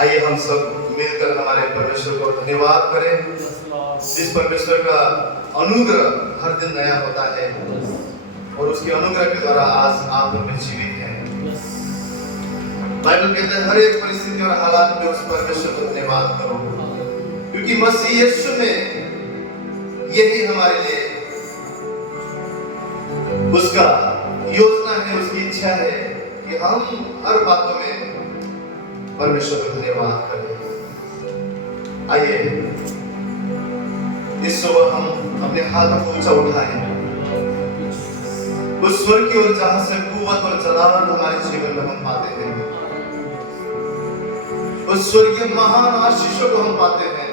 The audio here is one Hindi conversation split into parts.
आइए हम सब मिलकर हमारे परमेश्वर को धन्यवाद करें। जिस परमेश्वर का अनुग्रह हर दिन नया होता है और उसके अनुग्रह के द्वारा आज आप लोग जीवित हैं। बाइबल कहते हैं हर एक परिस्थिति और हालात में उस परमेश्वर को धन्यवाद करो, क्योंकि मसीह यीशु में यही हमारे लिए उसका योजना है, उसकी इच्छा है कि हम हर बातों में परमेश्वर को धन्यवाद करें। आइए इस सुबह हम अपने हाथों को ऊंचा उठाएं उस स्वर की ओर जहां से कुव्वत और जलाल हमारे जीवन में हम पाते हैं, उस स्वर्गीय महान आशीषों को हम पाते हैं।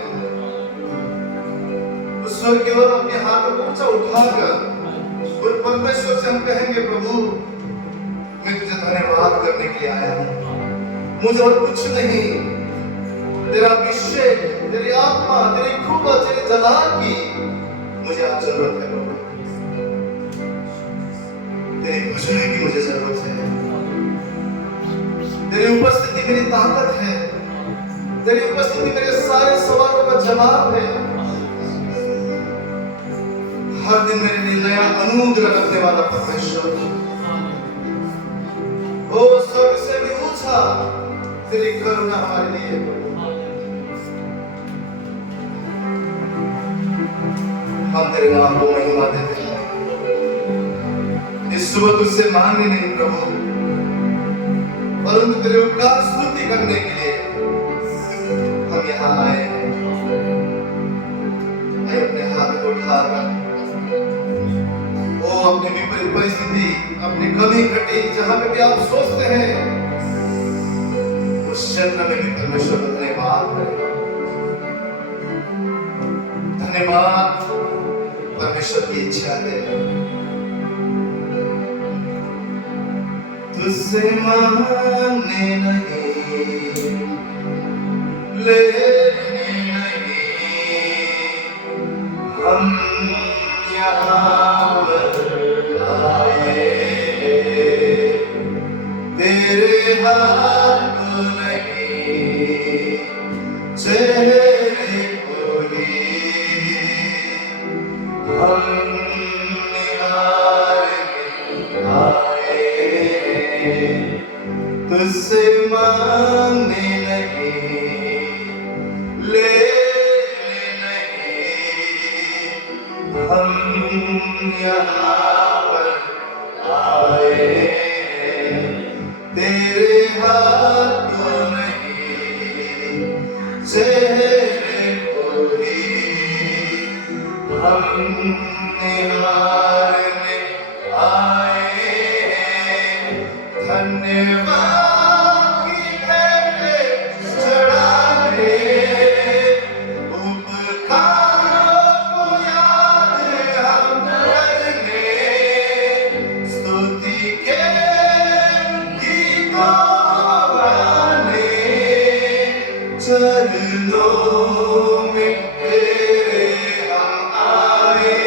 उस स्वर की ओर अपने हाथों को ऊंचा उठाकर और परमेश्वर से हम कहेंगे, प्रभु मैं तुझे धन्यवाद करने के लिए आया हूं, मुझे और कुछ नहीं, तेरा अभिषेक, तेरी आत्मा, तेरी कुव्वत, तेरे जलाल की मुझे आज जरूरत है प्रभु। तेरी खुशबू की मुझे जरूरत है, तेरी उपस्थिति मेरी ताकत है, तेरी उपस्थिति मेरे सारे सवालों का जवाब है। हर दिन मेरे लिए नया अनुग्रह रखने वाला परमेश्वर, ओ स्वर्ग से भी ऊंचा तेरी करुणा हमारे लिए। हम तेरे नाम को महिमा देते हैं। इस सुबह तुझसे मांगने नहीं प्रभु, परंतु तेरे उपकार स्तुति करने के लिए हम यहाँ आए हैं। अपने हाथ को उठाकर वो अपनी विपरीत परिस्थिति, अपनी कमी घटी जहां पे भी आप सोचते हैं, उस क्षेत्र में भी परमेश्वर का धन्यवाद करें। धन्यवाद परमेश्वर की इच्छा है। तुझसे मांगने नहीं, लेने नहीं, हम यहाँ पर आए, तेरे हाथ को नहीं, चेहरे को ही हम निहारने आए, तुझसे मांगने नहीं, लेने नहीं, हम यहाँ पर आए, तेरे हाथ को नहीं, चेहरे को ही हम निहारने आए। धन्यवाद की भेंट चढ़ाने, उपकारों को याद हम करने, स्तुति के गीतों गाने, चरणों में तेरे हम आए।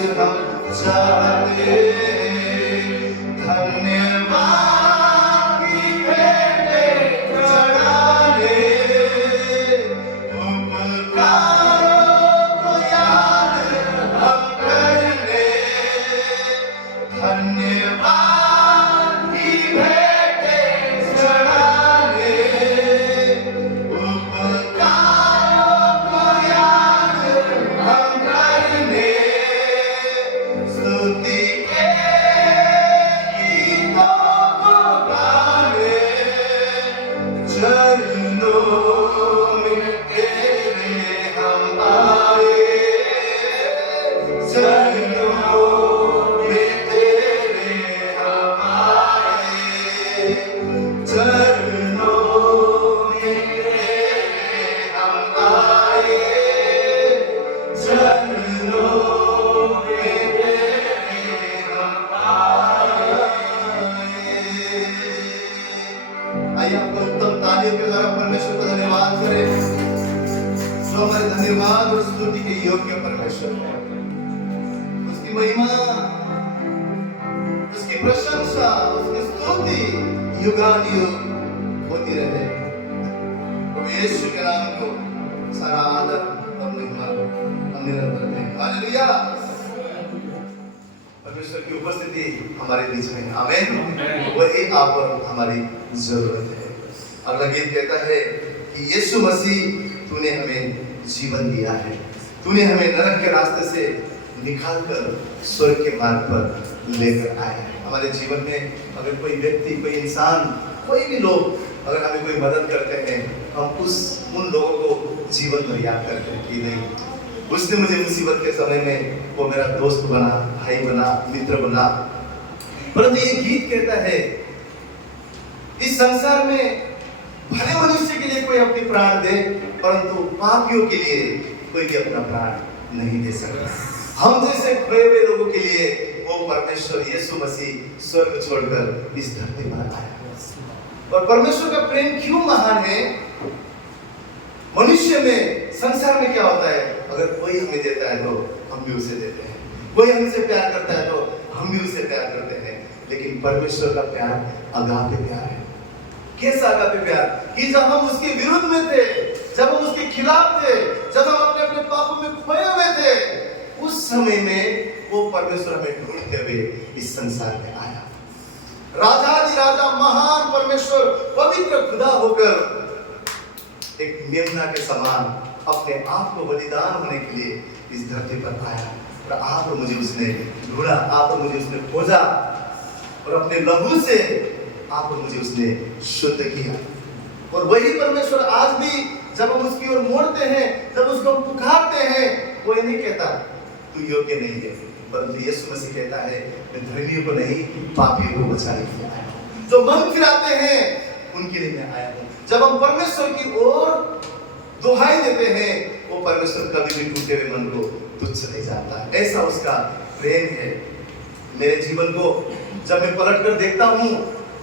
हम चाहते धन्यवाद की भेंटें चढ़ाने, उपकारों को याद हम करने, धन्यवाद की भेंटें चढ़ाने, उपकारों को याद हम करने, स्तुति के गीतों को गाने, चरणों में तेरे हम आए, चरणों में तेरे हम आए, चरणों में तेरे हम आए, चरणों में तेरे हम आए। आइए आपको उत्तम तालियों के द्वारा परमेश्वर को धन्यवाद करें, जो हमारे धन्यवाद और स्तुति के योग्य परमेश्वर है। उसकी महिमा, उसकी प्रशंसा, उसकी स्तुति युगानुयुग होती रहे। प्रभु यीशु के नाम को सारा आदर और महिमा हम निरंतर दें। हालेलुया। परमेश्वर की उपस्थिति हमारे बीच में है। आमीन। वही आप और हमारी जरूरत है। अगला गीत कहता है कि यीशु मसीह तूने हमें जीवन दिया है, तूने हमें नरक के रास्ते से निकालकर स्वर्ग के मार्ग पर लेकर आया है। हमारे जीवन में अगर कोई व्यक्ति, कोई इंसान, कोई भी लोग अगर हमें कोई मदद करते हैं, हम उन लोगों को जीवन भर याद करते हैं कि नहीं, उसने मुझे मुसीबत के समय में वो मेरा दोस्त बना, भाई बना, मित्र बना। परंतु ये गीत कहता है इस संसार में भले मनुष्य के लिए कोई अपनी प्राण दे, परंतु पापियों के लिए कोई भी अपना प्राण नहीं दे सकता। हम जैसे खोए हुए लोगों के लिए वो परमेश्वर यीशु मसीह स्वर्ग छोड़कर इस धरती पर आया। और परमेश्वर का प्रेम क्यों महान है? मनुष्य में, संसार में क्या होता है, अगर कोई हमें देता है तो हम भी उसे देते हैं, कोई हमसे प्यार करता है तो हम भी उसे प्यार करते हैं। लेकिन परमेश्वर का प्यार अगापे प्यार है। कैसा अगापे प्यार? कि जब हम उसके विरुद्ध में थे, जब हम उसके खिलाफ थे, जब हम अपने अपने पापों में खोए हुए थे, उस समय में वो परमेश्वर हमें ढूंढते हुए इस संसार में आया। राजाधिराजा महान परमेश्वर पवित्र खुदा होकर एक मेमना के समान अपने आप को बलिदान होने के लिए इस धरती पर आया। और आप और मुझे उसने ढूंढा, आप और मुझे उसने खोजा, और अपने लहू से आप और मुझे उसने शुद्ध किया। और वही परमेश्वर आज भी जब हम उसकी ओर मोड़ते हैं, जब उसको हम पुकारते हैं, वो ये नहीं कहता तू योग्य नहीं है, परंतु यीशु मसीह कहता है मैं धर्मियों को नहीं, पापियों को बचाने के लिए आया हूं। जो मन फिराते हैं उनके लिए मैं आया हूं। जब हम परमेश्वर की ओर दुहाई देते हैं, वो परमेश्वर कभी भी टूटे हुए मन को तुच्छ नहीं जाता। ऐसा उसका प्रेम है। मेरे जीवन को जब मैं पलट कर देखता हूं,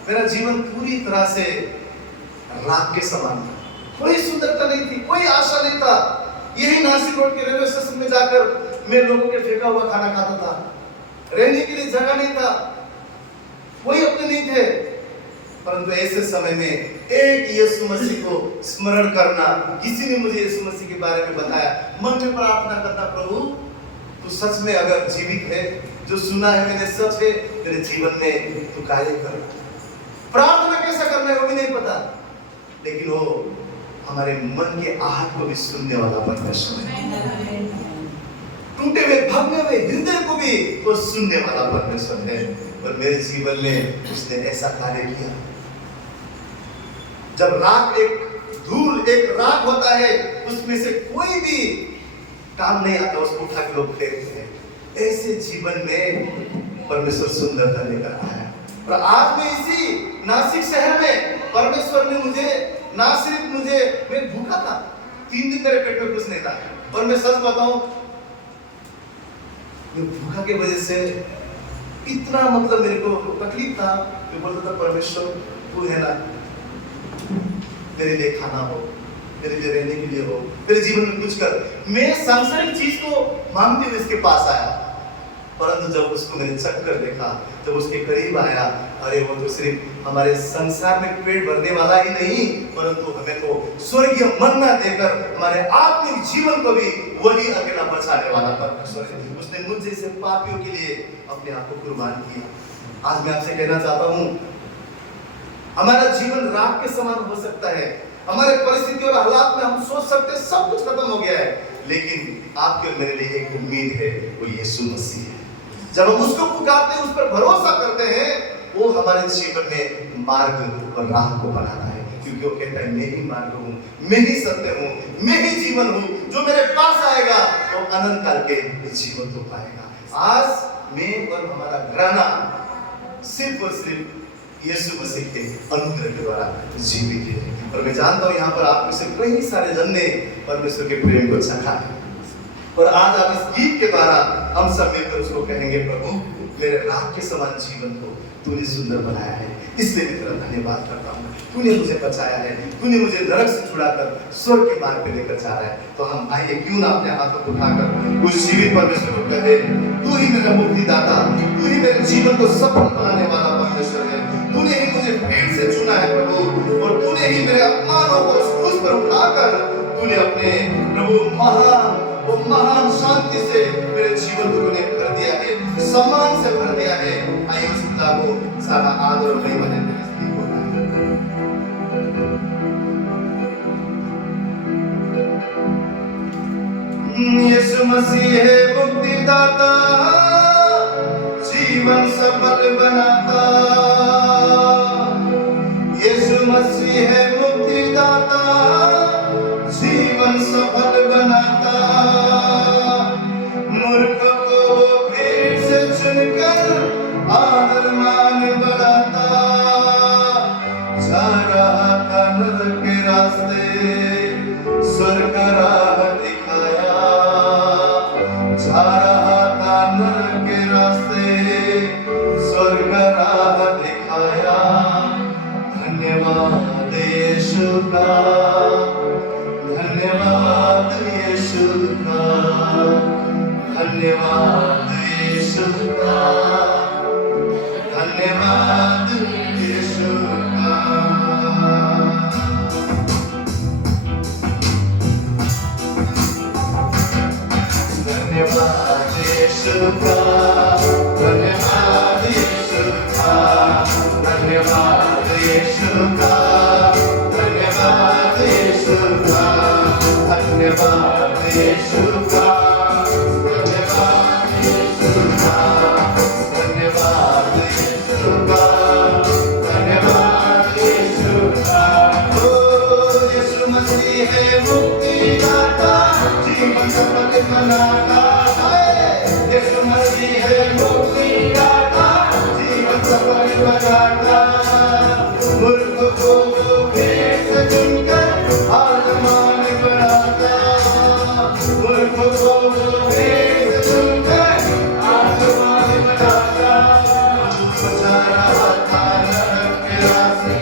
मेरा जीवन पूरी तरह से राख के समान था। कोई सुंदरता नहीं थी, कोई आशा नहीं था। यही नासिक रोड के रेलवे स्टेशन में जाकर मैं लोगों के फेंका हुआ खाना खाता था। रहने के लिए जगह नहीं था, कोई अपने नहीं थे। परंतु ऐसे समय में एक यीशु मसीह को स्मरण करना, किसी ने मुझे यीशु मसीह के बारे में बताया, मन में प्रार्थना करना, प्रभु तू सच में अगर जीवित है, जो सुना है मैंने सच है, मेरे जीवन में तू कार्य कर। प्रार्थना कैसा करना है वो भी नहीं पता, लेकिन वो हमारे मन के आहट को भी सुनने वाला परमेश्वर है। टूटे हुए, भगने हुए हृदय को भी वो सुनने वाला परमेश्वर है। और मेरे जीवन में उसने ऐसा कार्य किया। जब राख, एक धूल, एक राख होता है, उसमें से कोई भी काम नहीं आता, उसको उठा के लोग फेंकते हैं। ऐसे जीवन में परमेश्वर सुंदरता लेकर आया। और आज मैं इसी नासिक शहर में परमेश्वर ने मुझे, ना सिर्फ मुझे, मैं भूखा था, 3 दिन मेरे पेट में कुछ नहीं था। और मैं सच बताऊं, मैं भूखा की वजह से इतना मतलब मेरे को तकलीफ था। मैं बोलता था परमेश्वर तू है ना, मेरे लिए खाना हो, मेरे लिए रहने के लिए हो, मेरे जीवन में कुछ कर। मैं सांसारिक चीज को मांगते हुए इसके पास आया। परंतु जब उसको मैंने चक्कर देखा, जब उसके करीब आया, अरे वो तो सिर्फ हमारे संसार में पेट भरने वाला ही नहीं, परंतु हमें तो स्वर्गीय मन्ना देकर हमारे आत्मिक जीवन को भी वही अकेला बचाने वाला परमेश्वर है। उसने मुझ जैसे पापियों के लिए अपने आप को कुर्बान किया। आज मैं आपसे कहना चाहता हूँ, हमारा जीवन राख के समान हो सकता है, हमारे परिस्थिति और हालात में हम सोच सकते हैं सब कुछ खत्म हो गया है, लेकिन आपके और मेरे लिए एक उम्मीद है, वो यीशु मसीह है। जब हम उसको पुकारते हैं, उस पर भरोसा करते हैं, वो हमारे जीवन में मार्ग और राह को बनाता है, क्योंकि वो कहता है मैं ही मार्ग हूँ, मैं ही सत्य हूँ, मैं ही जीवन हूँ, जो मेरे पास आएगा वो अनंत काल के जीवन को पाएगा। आज मैं और हमारा घराना सिर्फ और सिर्फ यीशु मसीह के अनुग्रह के द्वारा जीवित है। और मैं जानता हूँ यहाँ पर आप में से कई सारे जन ने परमेश्वर के प्रेम को चखा है, और आज आप इस गीत के द्वारा हम सब मिलकर उसको कहेंगे, प्रभु मेरे रात के समान जीवन को तूने सुंदर बनाया है, इसलिए मैं तेरा धन्यवाद करता हूँ। तूने मुझे बचाया है, तूने मुझे नरक से छुड़ाकर स्वर्ग के मार्ग पे लेकर जा रहा है। तो हम आइए क्यों ना अपने हाथों को उठाकर उस जीवित परमेश्वर को कहे, तू ही मेरा मुक्तिदाता, तू ही मेरे जीवन को सफल बनाने वाला परमेश्वर है। तूने ही मुझे भीड़ से चुना है प्रभु, और तूने ही मेरे अपमानों को उस क्रूस पर उठाकर तूने अपने प्रभु महान शांति से मेरे जीवन को तूने भर दिया है, सम्मान से भर दिया है। आइए उस खुदा को सारा आदर और महिमा देते हैं। यीशु मसीह है मुक्तिदाता, जीवन सफल बनाता। यीशु मसीह है मुक्तिदाता, जीवन सफल बनाता। मूर्ख को भीड़ से चुनकर आदर मान बढ़ाता। जा रहा था नरक के रास्ते, स्वर्ग राह दिखाया। जा रहा था नरक के रास्ते, स्वर्ग राह दिखाया। धन्यवाद यीशु का, धन्यवाद यीशु का, धन्यवाद यीशु का, धन्यवाद यीशु का। धन्यवाद यीशु का, धन्यवाद यीशु का, धन्यवाद यीशु का, धन्यवाद यीशु का, धन्यवाद यीशु का, धन्यवाद यीशु का, धन्यवाद यीशु का, धन्यवाद यीशु का। ओ यीशु मसीह है मुक्तिदाता, जीवन सफल बनाता। यीशु मसीह है मुक्तिदाता, जीवन सफल बनाता। मूर्ख को भीड़ से चुनकर आसमान बढ़ाता। मूर्ख को भीड़ से चुनकर आसमान बढ़ाता। जा रहा था नरक के रास्ते,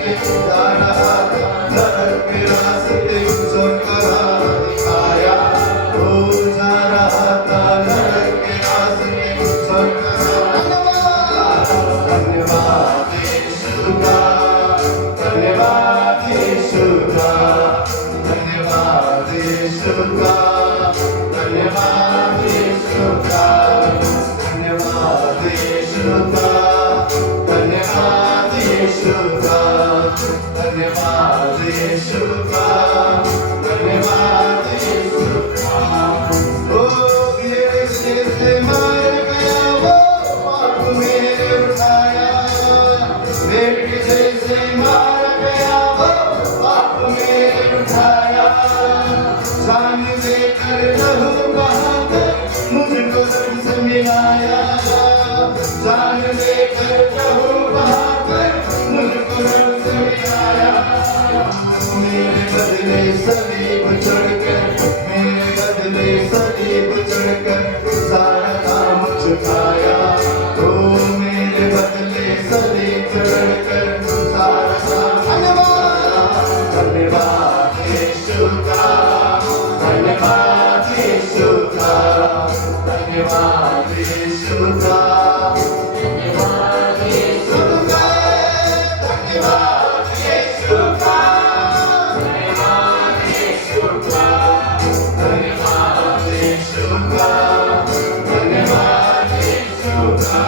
जा रहा था नरक के रास्ते, स्वर्ग राह दिखाया। ओ जा रहा था नरक के रास्ते, स्वर्ग राह। धन्यवाद यीशु का, धन्यवाद यीशु का, धन्यवाद यीशु का, धन्यवाद यीशु का, धन्यवाद यीशु का, धन्यवाद यीशु का, धन्यवाद यीशु का, धन्यवाद यीशु का। ओ मेरे सिर से मार गया वो पाप मेरे उठाया। मेरे सिर से मार गया वो पाप मेरे उठाया। जान देकर लहू बहाकर मुझको दर्द से मिलाया। जान देकर लहू बहाकर मुझको दर्द से मिलाया। मेरे बदले सलीब चढ़कर, मेरे बदले सलीब चढ़कर सारा काम चुकाया। ओ मेरे बदले सलीब चढ़कर सारा काम। धन्यवाद यीशु का, धन्यवाद यीशु का, धन्यवाद यीशु का, धन्यवाद यीशु का, धन्यवाद यीशु का, धन्यवाद यीशु का, धन्यवाद यीशु का, धन्यवाद यीशु का।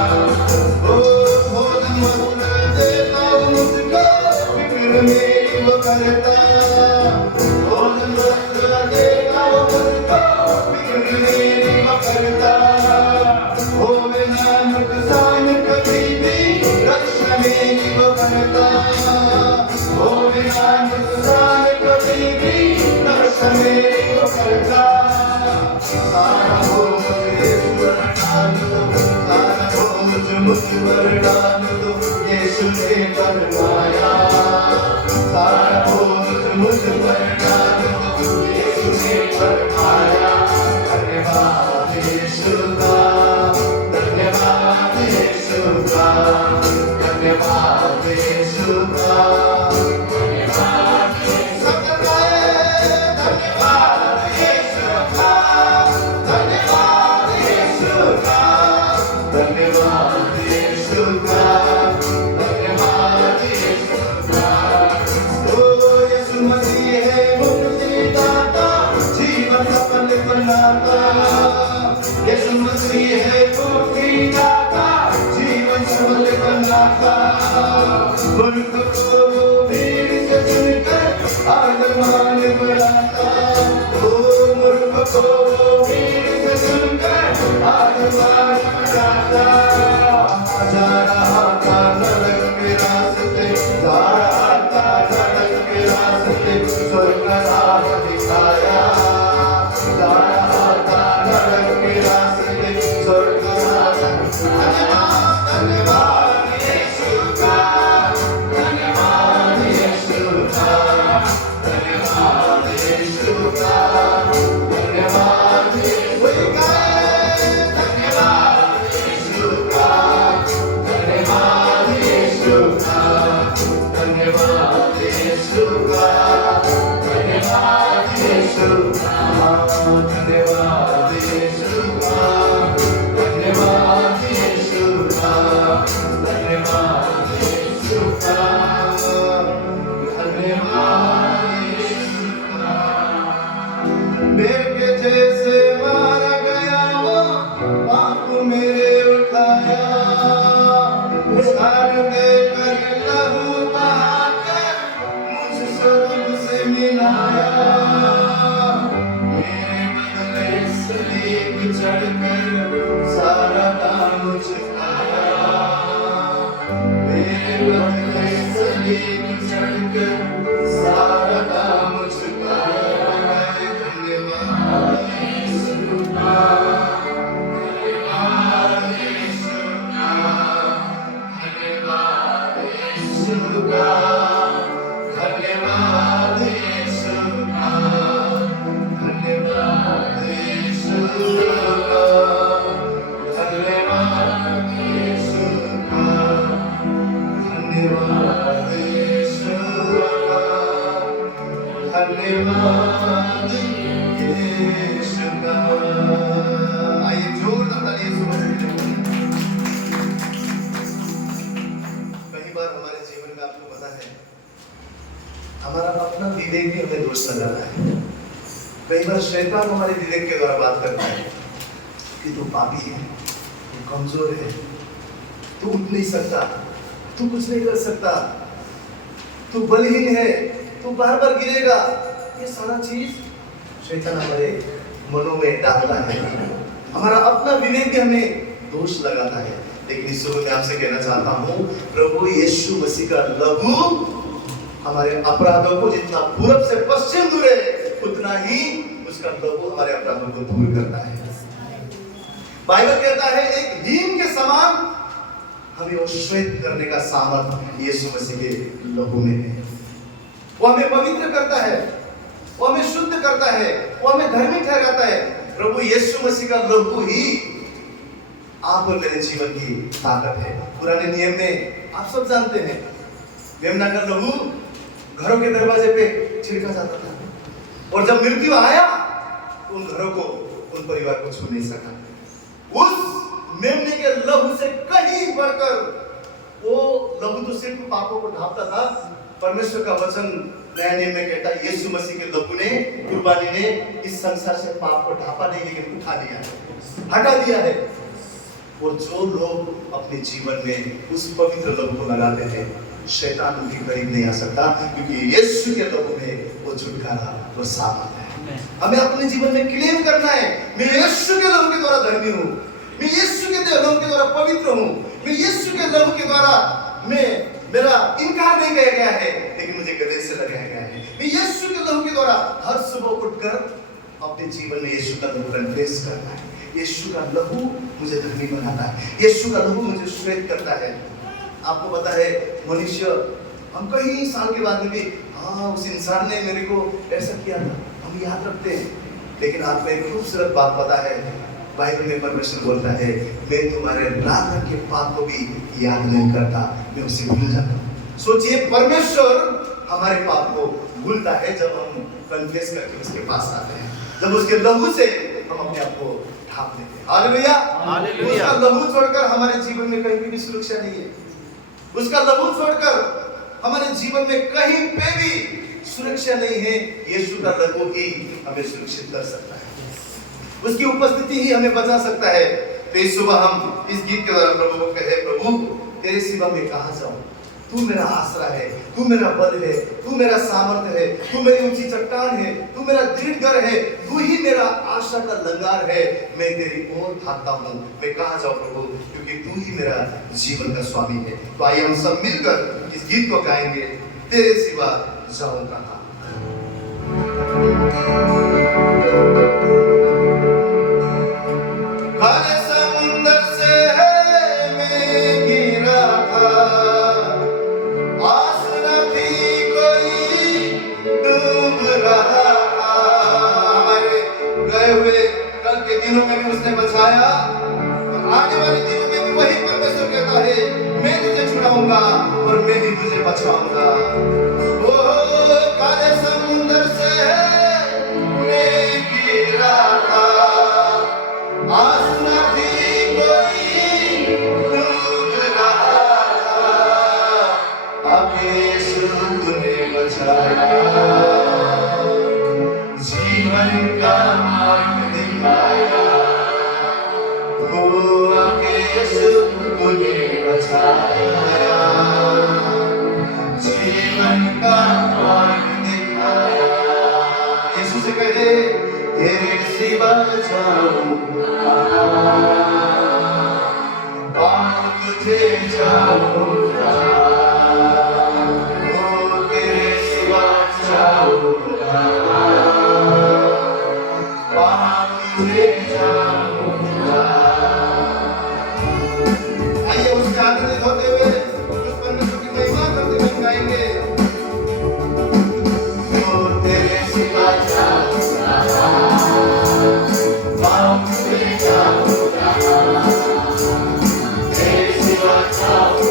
ओ भोजन मधुर देता मुझको, फिक्र मेरी वो करता, भोजन मधुर देता मुझको, फिक्र मेरी वो करता, होवे ना नुकसान कभी भी, रक्षा मेरी वो करता, होवे ना नुकसान कभी भी, रक्षा मेरी वो करता। सारा बोझ यीशु पर डाल दो, सारा बोझ मुझ पर डाल दो, यीशु ने फरमाया। सारा बोझ मुझ पर डाल दो, यीशु ने फरमाया। धन्यवाद यीशु का, धन्यवाद यीशु का, धन्यवाद यीशु का, धन्यवाद यीशु का, धन्यवाद यीशु का, धन्यवाद यीशु का, धन्यवाद यीशु का, धन्यवाद यीशु का। ओ यीशु मसीह है मुक्तिदाता, जीवन सफल बनाता, यीशु मसीह है मुक्तिदाता, जीवन सफल बनाता, मुल्क को भीड़ से चुनकर आसमान बढ़ाता, ओ मुल्क को भीड़ से चुनकर आसमान बढ़ाता। जा रहा था नरक के रास्ते, जा रहा था नरक के रास्ते, स्वर्ग का राह दिखाया, जा रहा था नरक के रास्ते, स्वर्ग का राह दिखाया। धन्यवाद यीशु का, धन्यवाद यीशु का, धन्यवाद यीशु का, धन्यवाद यीशु का, धन्यवाद यीशु का, धन्यवाद यीशु का, धन्यवाद यीशु का, धन्यवाद यीशु का, धन्यवाद यीशु का, धन्यवाद यीशु का, धन्यवाद यीशु का, धन्यवाद यीशु का। मेरे जैसे मारा गया वो, पाप मेरे उठाया, सार देकर लहू बहाकर मुझ सबसे मिलाया, मेरे बदले सलीब चढ़कर सारा दाम चुकाया, मेरे बदले सलीब चढ़कर सारा दाम चुकाया। धन्यवाद यीशु का, धन्यवाद यीशु का, धन्यवाद यीशु का, धन्यवाद यीशु का, धन्यवाद यीशु का, धन्यवाद यीशु का, धन्यवाद यीशु का, धन्यवाद यीशु का। आइए जोरदार तालियां यीशु मसीह के लिए। कई बार हमारे जीवन में आपको पता है, हमारा अपना विवेक भी हमें दोष लगाता है। कई बार शैतान हमारे विवेक के द्वारा बात करता है कि तू पापी है, तू कमजोर है, तू उठ नहीं सकता, तू कुछ नहीं कर सकता, तू बलहीन है, तू बार बार गिरेगा। ये सारा चीज शैतान हमारे मनों में डालता है, हमारा अपना विवेक भी हमें दोष लगाता है। लेकिन इस सुबह मैं आपसे कहना चाहता हूँ, प्रभु यीशु मसीह का लहू हमारे अपराधों को जितना पूरब से पश्चिम दूर है, उतना ही उसका लहू हमारे अपराधों को दूर करता है। बाइबल कहता है एक हीन के समान हमें वो श्वेत करने का सामर्थ यीशु मसीह के लहू में है। वो हमें पवित्र करता है, वो हमें शुद्ध करता है, वो हमें धर्मी ठहराता है। प्रभु यीशु मसीह का लहू ही आप और मेरे जीवन की ताकत है। पुराने नियम में आप सब जानते हैं, मेमना का लहू घरों के दरवाजे पे छिड़का जाता था, और जब मृत्यु आया तो उन घरों को, उन परिवार को छू नहीं सका। उस मेमने के लहू से कहीं बढ़कर, वो लहू तो सिर्फ पापों को ढांपता था। परमेश्वर का वचन नया नियम में कहता है यीशु मसीह के लहू ने, कुर्बानी ने इस संसार से पाप को ढांपा नहीं, लेकिन उठा दिया है, हटा दिया है। और जो लोग अपने जीवन में उस पवित्र लहू को लगाते हैं, शैतान उनके करीब नहीं आ सकता, क्योंकि यीशु के लहू में वो छुटकारा और सामर्थ है। हमें अपने जीवन में क्लेम करना है, मैं यीशु के लहू के द्वारा धर्मी हूँ, मैं यीशु के लहू के द्वारा पवित्र हूँ, मैं यीशु के लहू के द्वारा मेरा इनकार नहीं किया गया है, लेकिन मुझे गले से लगाया गया है। मैं यीशु के लहू के द्वारा हर सुबह उठकर अपने जीवन में यीशु का लहू कन्फेस करना है। यीशु का लहू मुझे धर्मी बनाता है, यीशु का लहू मुझे श्वेत करता है। आपको पता है, मनुष्य हम कई साल के बाद में भी, हाँ उस इंसान ने मेरे को ऐसा किया था, हम याद रखते हैं। लेकिन आपको एक खूबसूरत बात पता है, बाइबल में परमेश्वर बोलता है, मैं तुम्हारे रात के पाप को भी याद नहीं करता, मैं उसे भूल जाता हूँ। सोचिए, परमेश्वर हमारे पाप को भूलता है जब हम कन्फेस करके उसके पास आते हैं, जब उसके लहू से हम अपने आप को ढांप लेते हैं। Hallelujah, hallelujah. उसका लहू छोड़कर हमारे जीवन में कहीं भी सुरक्षा नहीं है। उसका लहू छोड़कर हमारे जीवन में कहीं पे भी सुरक्षा नहीं है। यीशु का लहू ही हमें सुरक्षित कर सकता है, उसकी उपस्थिति ही हमें बचा सकता है। तो इस सुबह हम इस गीत के द्वारा प्रभु को कहे, प्रभु तेरे सिवा मैं कहाँ जाऊं, तू मेरा आसरा है, तू मेरा बल है, तू मेरा सामर्थ्य है, तू मेरी ऊंची चट्टान है, तू मेरा दृढ़ घर है, तू ही मेरा आशा का लंगार है। मैं तेरी ओर भागता हूँ, मैं कहाँ जाऊँ प्रभु, क्योंकि तू ही मेरा जीवन का स्वामी है। तो आइए हम सब मिलकर इस गीत को गाएंगे, तेरे सिवा जाऊं कहाँ। दिनों में भी उसने बचाया, आने वाले दिनों में भी वही परमेश्वर कहता है, मैं तुझे छुड़ाऊंगा और मैं ही तुझे बचाऊंगा। ओ काले समुंदर से मैं गिरा था, आस न थी कोई डूब रहा था, अब यीशु तूने बचाया, जीवन का मार्ग दिखाया, तूने बचाया, जीवन का मार्ग दिखाया। यीशु से कह दे, तेरे सिवा जाऊं कहाँ, तुझे जाऊंगा, ओ तेरे सिवा जाऊंगा, तुझे जाऊंगा। आइए उसके आनंदित होते हुए उस परमेश्वर की महिमा करते हुए गाएंगे, तो तेरे सिवा जाऊंगा, तुझे जाऊंगा, तेरे सिवा जाऊंगा।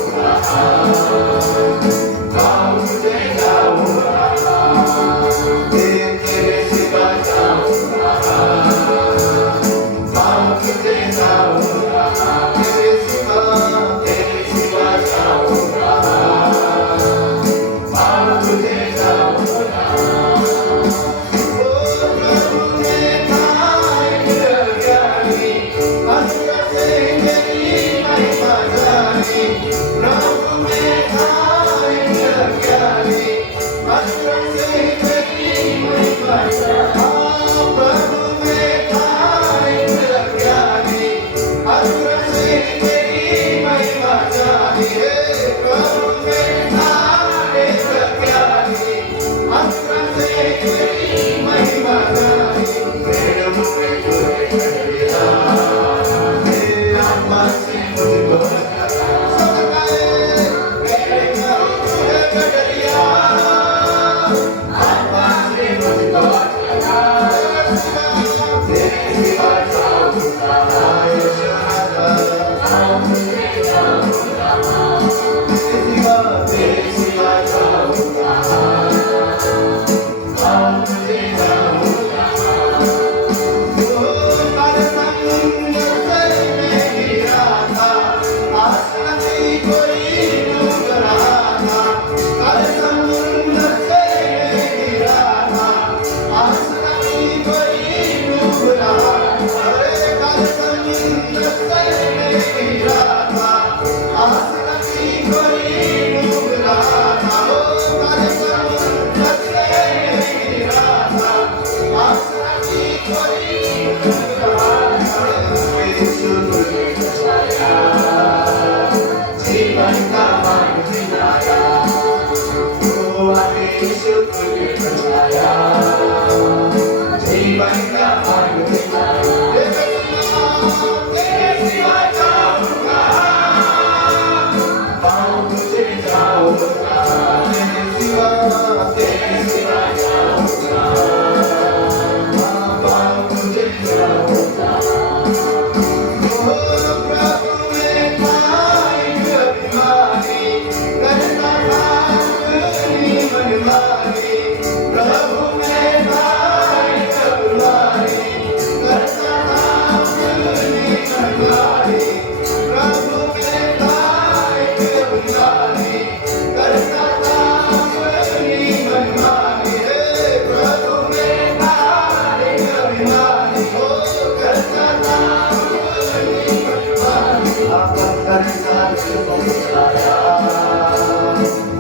पत्थर साथ पहुंचाया,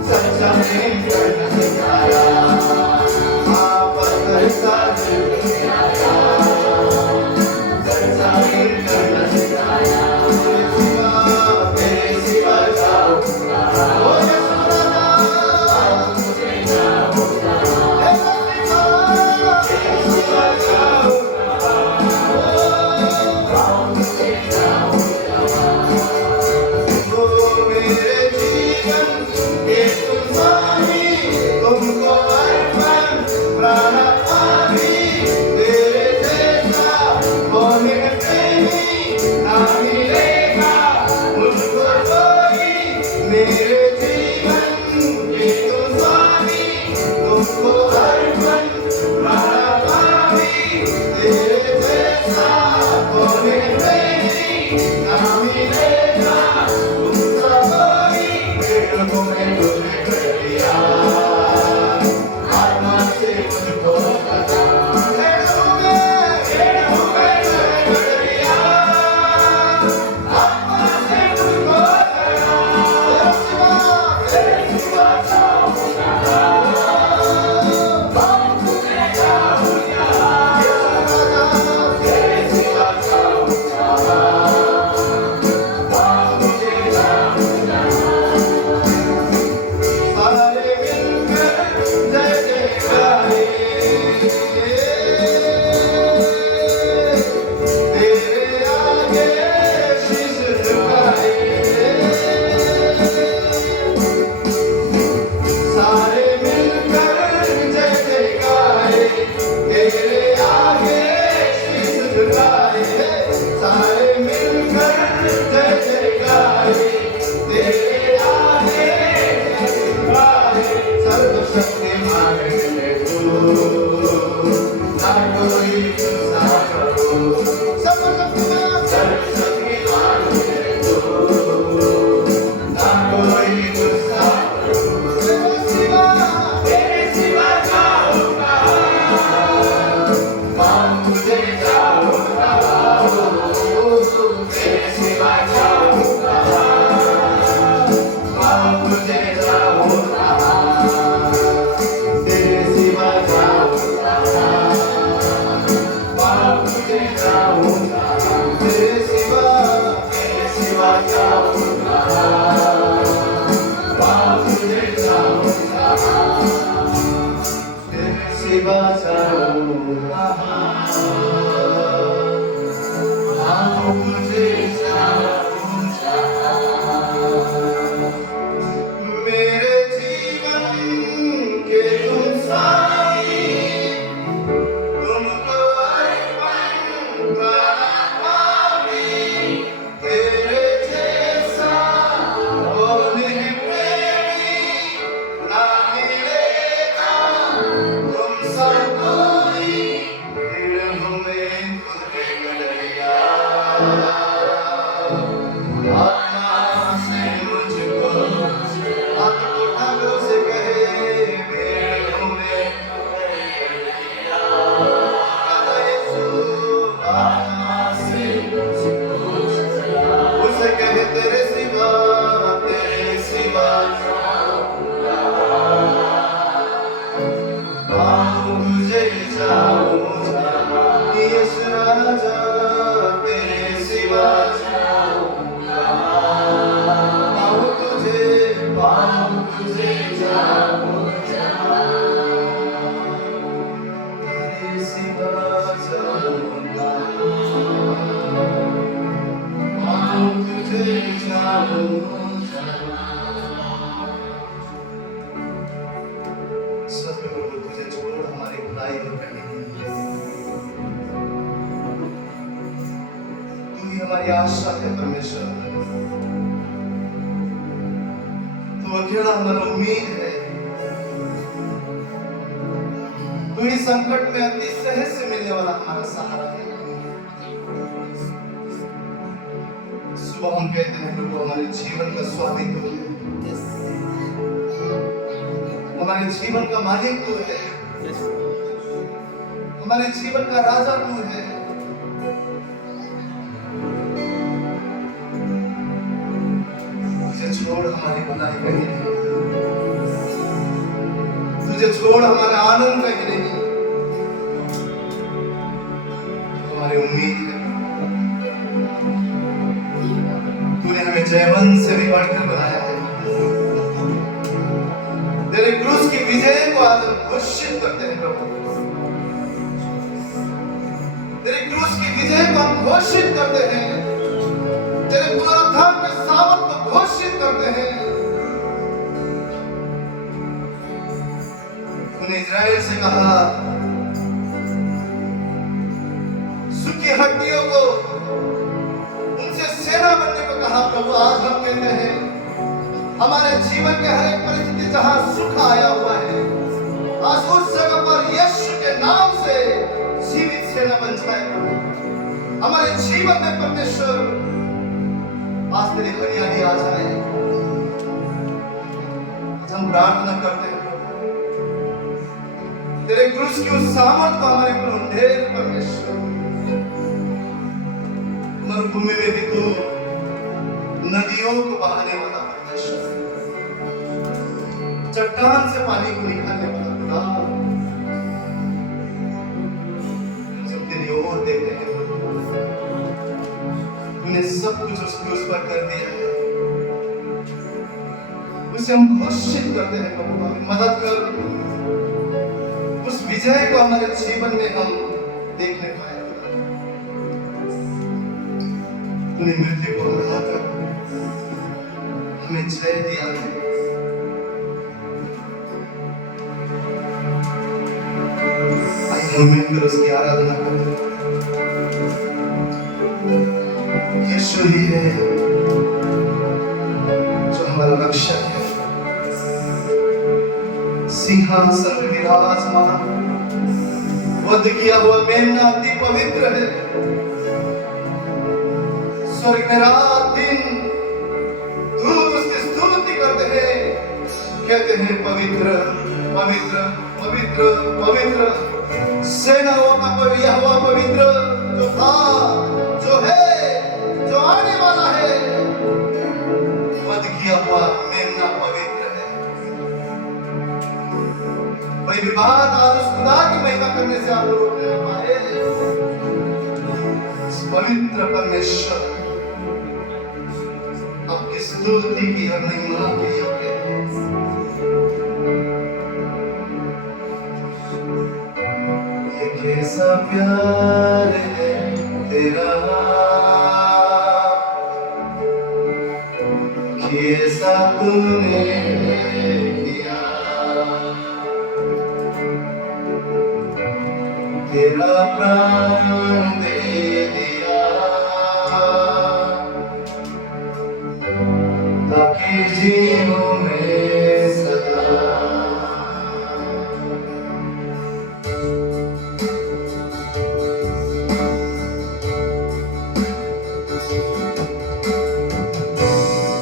सच्चा प्रेम करना सिखाया। हाँ पत्थर साथ पहुंचाया, सच्चा प्रेम करना सिखाया। तेरे सिवा जाऊंगा, ओ यीशु राजा, मुझे ना होगा। तेरे सिवा जाऊंगा, मुझे ना होगा। मेरे जीवन के तुम स्वामी, तुमको अर्पण प्राण आदि। तेरे जैसा कौन है प्रेमी, ना मिलेगा मुझको कोई। मेरे जीवन के तुम स्वामी, तुमको अर्पण प्राण आदि। तेरे जैसा कौन है प्रेमी, ना मिलेगा मुझको कोई। पेड़ों में तुझे कर दिया, आत्मा से मुझको बचा। पेड़ों में तुझे कर दिया, आत्मा से मुझको बचा। तेरे सिवा जाऊंगा, तुझे जाऊंगा। तेरे सिवा जाऊंगा, मुझे जाऊंगा। सारे मिलकर जय जय गाए, तेरे आगे शीश झुकाए। सारे मिलकर जय जय गाए, तेरे आगे शीश झुकाए। सारे मिलकर जय जय गाए, तेरे आगे शीश झुकाए। सर्वशक्तिमान है तू, ना कोई दूसरा प्रभु। सर्वशक्तिमान है तू, ना कोई दूसरा प्रभु। तेरे सिवा जाऊंगा, तुझे जाऊंगा। तेरे सिवा जाऊंगा, तुझे जाऊंगा। तेरे सिवा जाऊंगा, तुझे जाऊंगा। तेरे सिवा जाऊंगा, तुझे जाऊंगा। तेरे सिवा जाऊंगा, तुझे जाऊंगा। मेरे जीवन के तुम स्वामी, तुमको अर्पण प्राण आदि। तेरे जैसा कौन है प्रेमी, ना मिलेगा तुम सब कोई। पेड़ों में तुझे कर दिया, आत्मा से मुझको। ठाकुर से कहे, पेड़ों में तुझे कर दिया, यीशु आत्मा से मुझको। उसे कहे तेरे सिवा जाऊंगा, तुझे जाऊंगा। यीशु राजा, तेरे सिवा जाऊंगा, तुझे जाऊंगा। तेरे सिवा जाऊंगा, तुझे जाऊंगा। सत्य प्रभु, तुझे छोड़ हमारी बुराई और कमी। तू ही हमारी आशा है परमेश्वर, तू अकेला हमारा उम्मीद है। तू ही संकट में अति सहज से मिलने वाला हमारा सहारा है। सुबह हम कहते हैं प्रभु, हमारे जीवन का स्वामी तू है, हमारे जीवन का मालिक तू है, हमारे जीवन का राजा तू है। छोड़ हमारी भलाई कहीं नहीं, तुझे छोड़ हमारा आनंद कहीं नहीं। हमारी उम्मीद है, तूने हमें जयवंत से भी बढ़कर बनाया है। तेरे क्रूस की विजय को आज हम घोषित करते हैं प्रभु। तेरे क्रूस की विजय को हम घोषित करते हैं। तेरे पुनरुत्थान के सामर्थ को घोषित करते हैं। तूने इज़राइल से कहा, सूखी हड्डियों को उनसे सेना बनने को कहा। प्रभु आज हम कहते हैं, हमारे जीवन के हर एक परिस्थिति जहां सुख आया हुआ है, आज उस जगह पर यीशु के नाम से जीवित सेना बन जाए। हमारे जीवन में परमेश्वर आज तेरी हरियाली आ जाए। हम प्रार्थना करते हैं तेरे क्रूस की उस सामर्थ को हमारे ऊपर उंडेल परमेश्वर। मरुभूमि में भी तू नदियों को बहाने वाला परमेश्वर, चट्टान से पानी को निकालने वाला खुदा, जब तेरी ओर देखते हैं तूने सब कुछ उस क्रूस पर कर दिया है, उसे हम घोषित करते हैं। प्रभु हमें मदद कर, उस विजय को हमारे जीवन में हम देखने पाए। तूने मृत्यु को हराकर हमें जय दिया है। आइए हम मिलकर उसकी आराधना करें। यीशु ही है जो हमारा रक्षक है, सिंहासन पर विराजमान, वध किया हुआ मेमना अति पवित्र है। स्वर्ग में रात दिन दूत उसकी स्तुति करते हैं, कहते हैं पवित्र पवित्र पवित्र पवित्र, सेनाओं का यहोवा पवित्र, जो था, जो है, जो आने वाला है। वध किया हुआ मेमना पवित्र है। कोई भी बात आज उस खुदा की महिमा करने से आप लोग रोकने ना पाए। पवित्र परमेश्वर आपकी स्तुति की और महिमा की योग्य है। ये कैसा प्यार है तेरा, कैसा तूने किया, तेरा प्राण दे दिया ताकि जीऊं मैं सदा।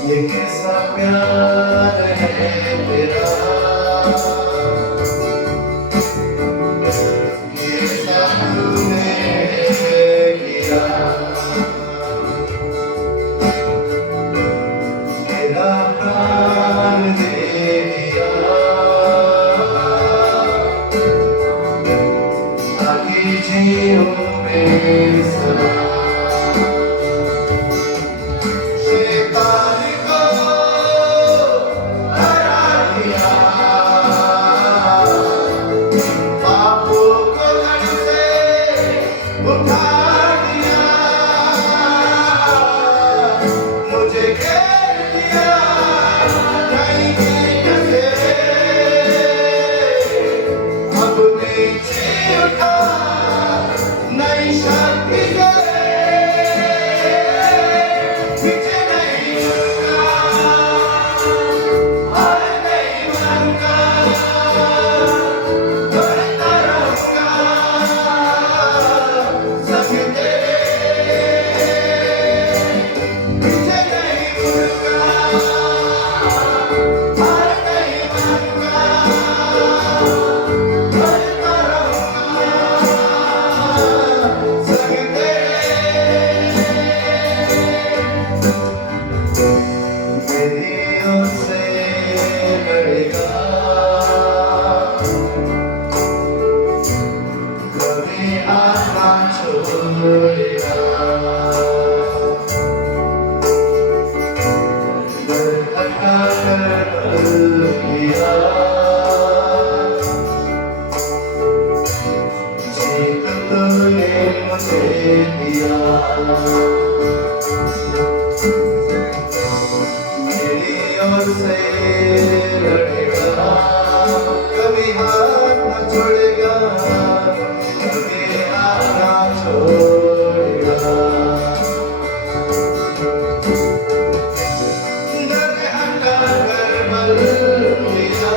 ये कैसा प्यार है तेरा, कैसा तूने किया, तेरा प्राण दे दिया ताकि जीऊं मैं सदा। शैतान को हरा दिया, पापों को घर से उठा दिया, मुझे घेर लिया कहीं से, अब नीचे उठा नई शक्ति से, पीछे नहीं मुड़ना, हार नहीं मानूंगा, बढ़ता रहूंगा संग तेरे, पीछे नहीं मुड़ूंगा, हार नहीं मानूंगा, बढ़ता रहूंगा से लड़ेगा, कभी हाथ न छोड़ेगा, कभी हाथ न छोड़ेगा। दर्द हटा कर बल दिया,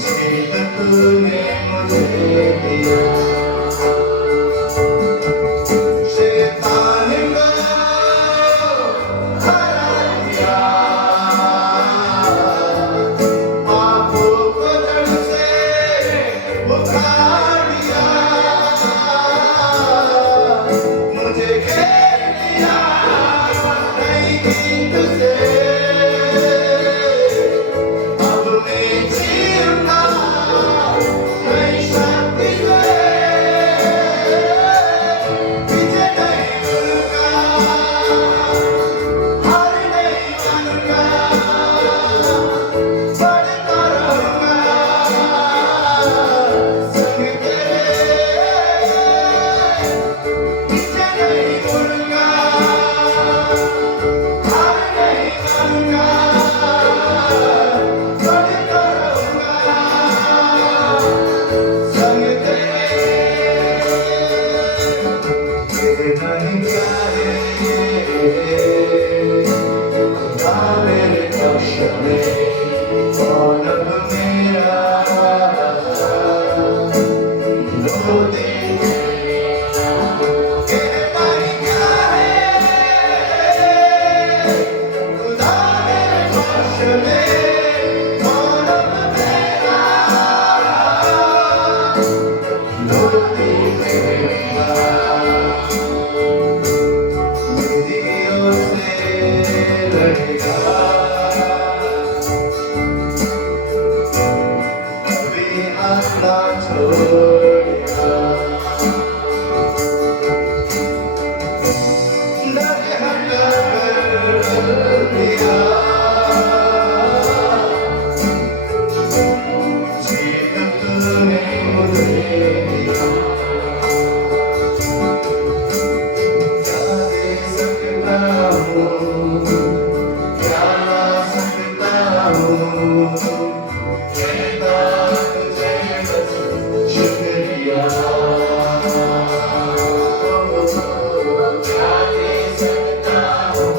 जीत तूने मुझे दिया। शैतान को हरा दिया, पापों को जड़ से उखाड़ दिया, मुझे घेर लिया नई नींद से। अब मैं जीऊंगा नई शक्ति से, पीछे नहीं मुड़ूंगा, हार नहीं मानूंगा, बढ़ता रहूंगा संग तेरे, पीछे नहीं मुड़ूंगा, हार नहीं मानूंगा, बढ़ता रहूंगा संग तेरे। नहीं प्यारे खुदा मेरे पक्ष में, कौन अब मेरा रो दे। कहता ही क्या है खुदा मेरे पक्ष में, कौन अब मेरा रो देगा। विधियों से लड़ेगा, कभी हाथ ना छोड़ेगा। दर्द हटा कर बल दिया, जीत तूने मुझे दिया। क्या दे सकता हूँ, क्या ला सकता हूँ, कहता तुझे बस शुक्रिया। क्या दे सकता हूँ,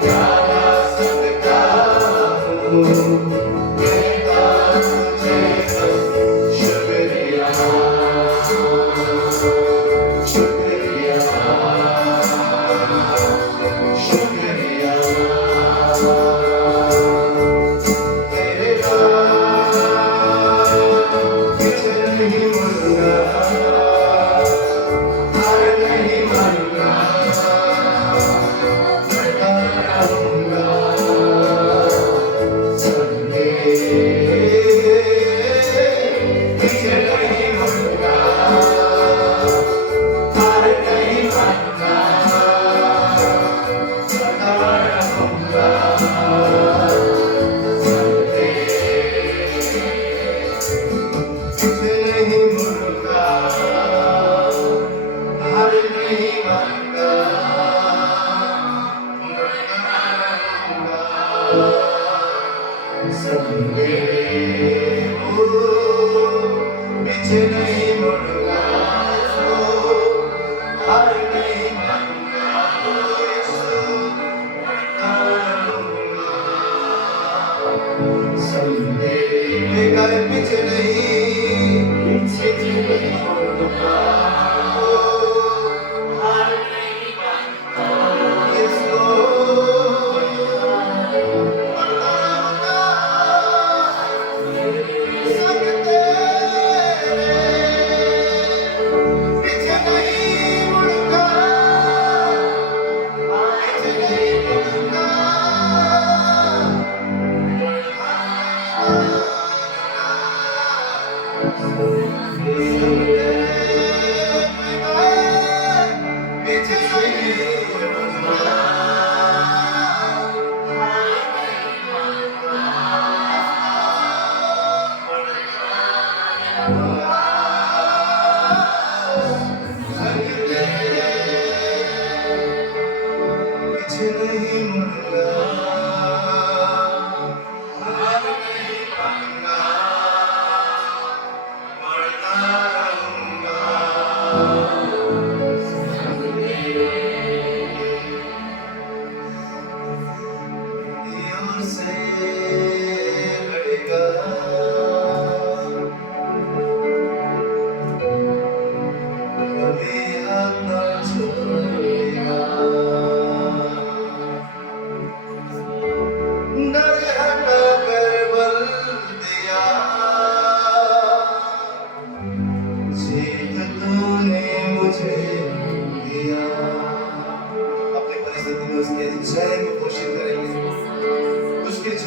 क्या ला सकता हूँ, कहता तुझे बस शुक्रिया, शुक्रिया, शुक्रिया। तेरे पीछे नहीं मुड़ूंगा, हार नहीं मानूंगा, बढ़ता रहूंगा संग तेरे। पीछे नहीं मुड़ूंगा, हार नहीं मानूंगा, बढ़ता रहूंगा संग तेरे। पीछे नहीं मुड़ूंगा, हार नहीं मानूंगा, बढ़ता रहूंगा संग तेरे। ओ, पीछे नहीं मुड़ूंगा, हार नहीं मानूंगा, यीशु बढ़ता रहूंगा संग तेरे। बेकार पीछे नहीं मुड़ूंगा, हार नहीं मानूंगा, यीशु बढ़ता रहूंगा संग तेरे। पीछे नहीं मुड़ूंगा, पीछे नहीं मुड़ूंगा, पीछे नहीं मुड़ूंगा।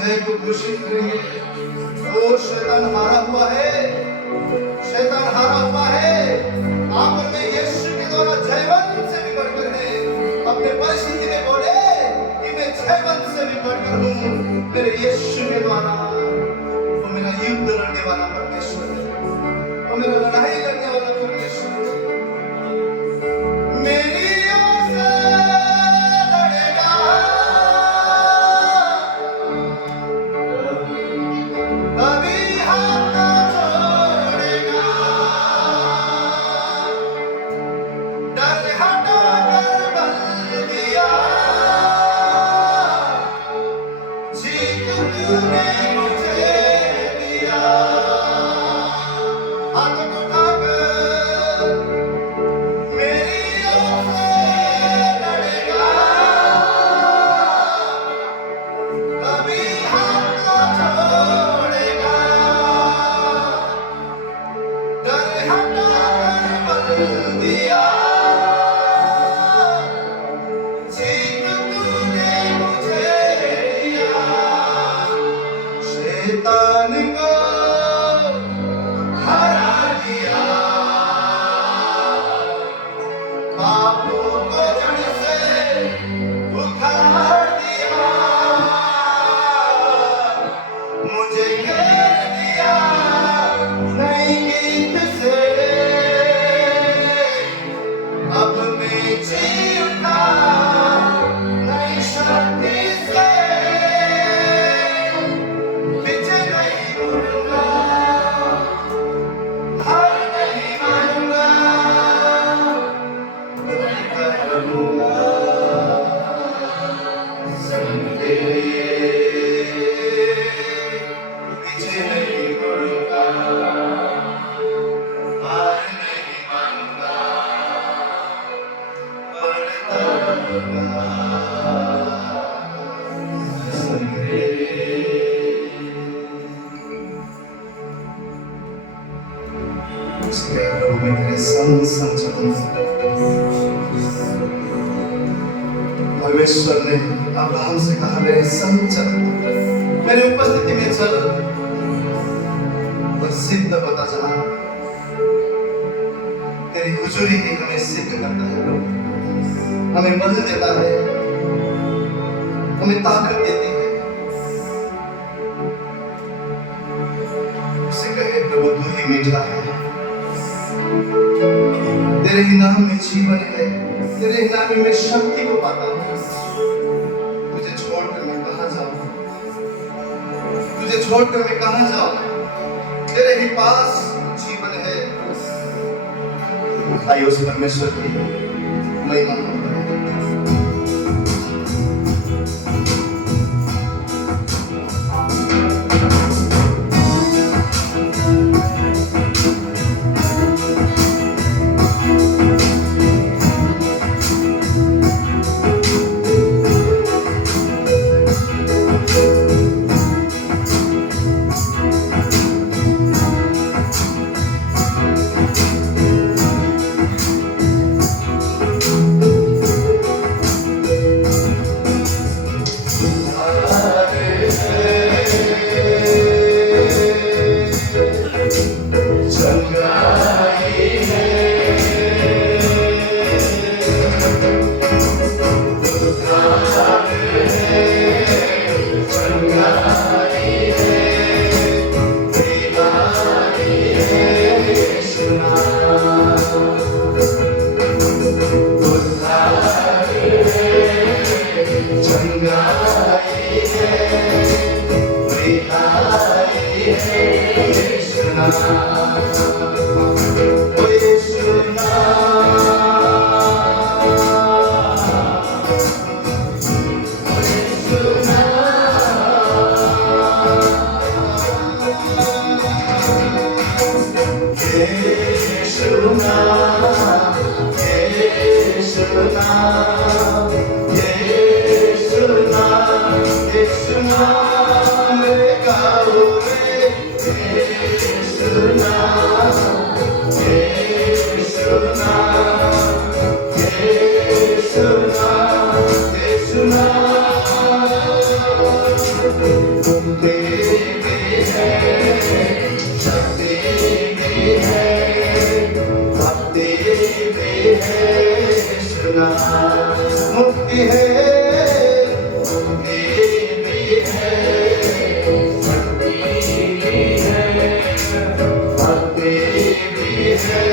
जय को घोषित करेंगे। ओ शैतान हारा हुआ है, शैतान हारा हुआ है। आप और मैं यीशु के द्वारा जयवंत से भी बढ़कर है। अपने परिस्थिति में बोले कि मैं जयवंत से भी बढ़कर हूँ मेरे यीशु के द्वारा। वो मेरा युद्ध लड़ने वाला परमेश्वर है, वो मेरा लड़ाई लड़ने वाला परमेश्वर है। मेरी ओर से लड़ेगा, कभी हाथ ना छोड़ेगा। डर हटा कर बल दिया, जीत तूने मुझे दिया। हाथ उठाकर मेरी ओर से लड़ेगा, कभी हाथ ना छोड़ेगा। डर हटा कर बल दिया, जीत तूने मुझे दिया। शैतान को हरा दिया, पापों को जड़ से उखाड़ दिया। मुझे घेर दिया नई गीत से, अब मैं जी उठा नई शक्ति से। पीछे नहीं मुड़ूंगा, हार नहीं मानूंगा, करूंगा संग तेरे। पीछे नहीं मुड़ूंगा, हार नहीं मानूंगा, बढ़ता रहूंगा संग तेरे। उसके प्रभु मैं तेरे संग संग चलूंगा। परमेश्वर ने अब्राहम से कहा मेरे संग चल, मेरी उपस्थिति में चल, और सिद्ध होता जा। तेरी हुजूरी ही हमें सिद्ध करता है प्रभु, हमें बल देता है, हमें ताकत देती है। उसे कहे प्रभु तू ही मीठा है, तेरे ही नाम में जीवन है, तेरे ही नाम में मैं शक्ति को पाता हूँ। तुझे छोड़कर मैं कहाँ जाऊँ, तुझे छोड़कर मैं कहाँ जाऊँ, तेरे ही पास जीवन है। आइए उस परमेश्वर की महिमा करें। नाम मुक्ति है, मुक्ति भी है, शक्ति भी है, भक्ति भी है।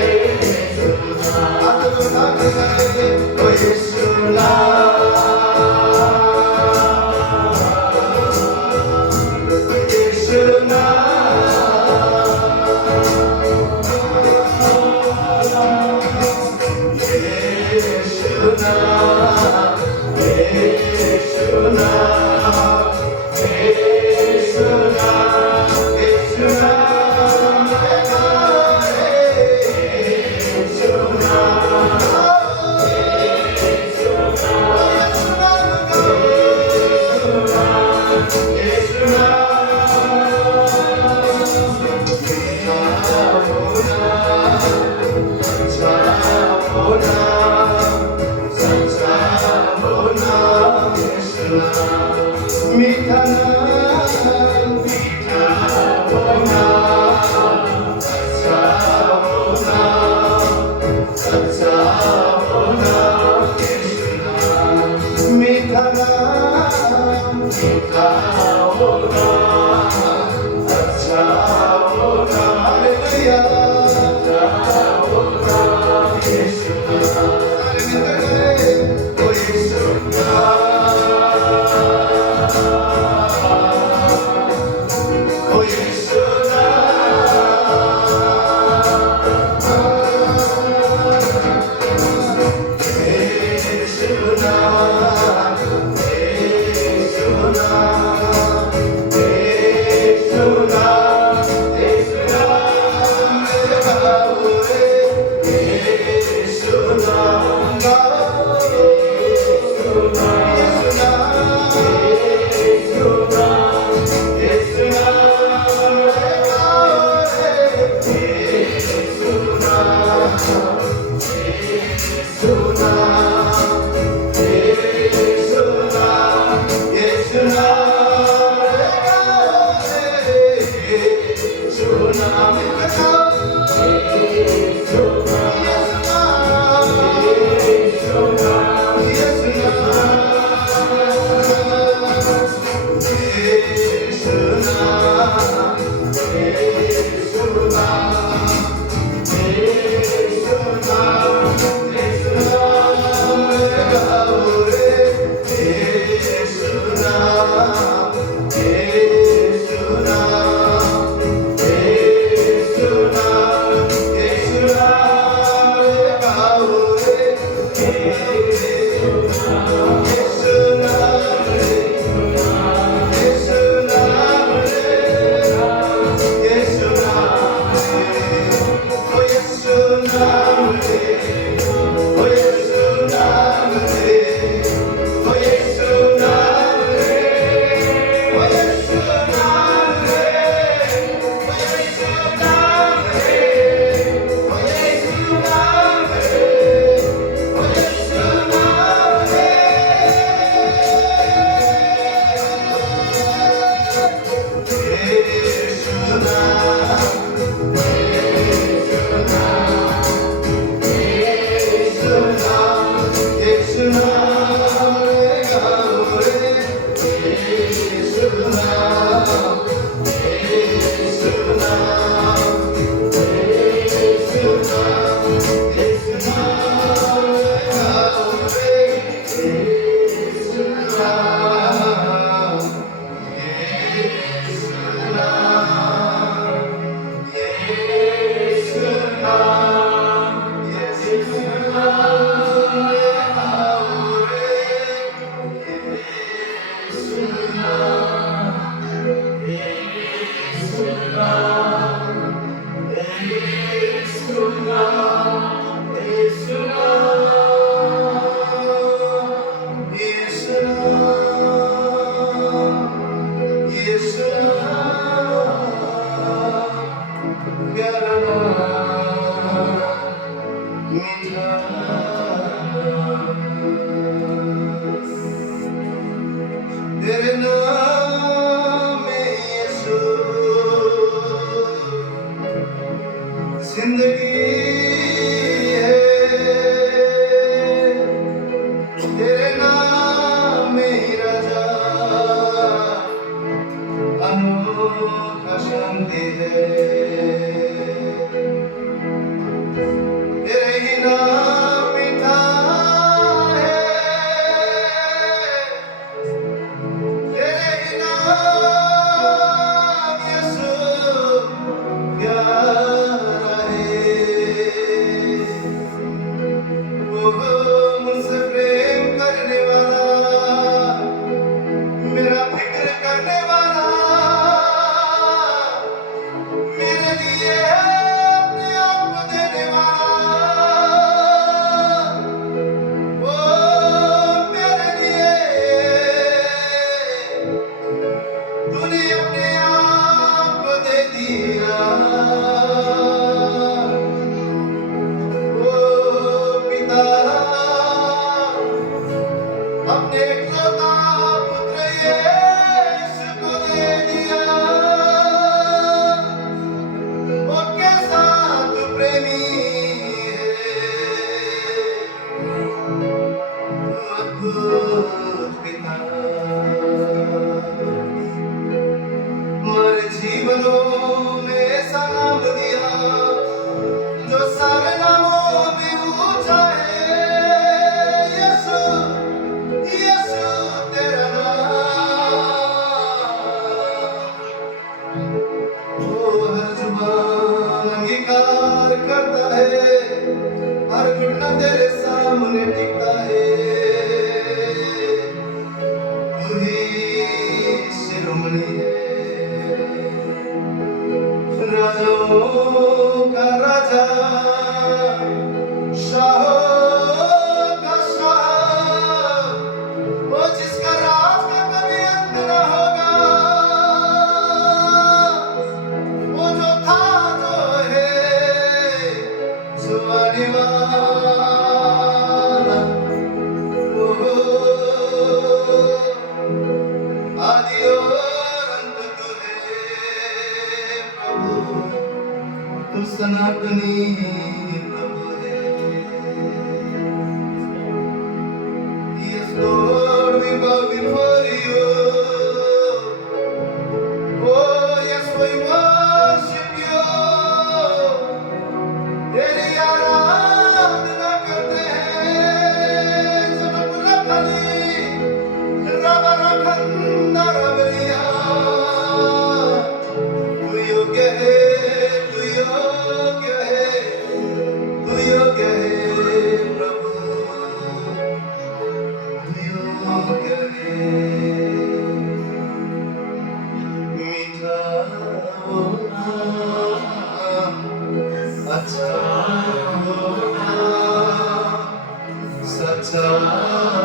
यीशु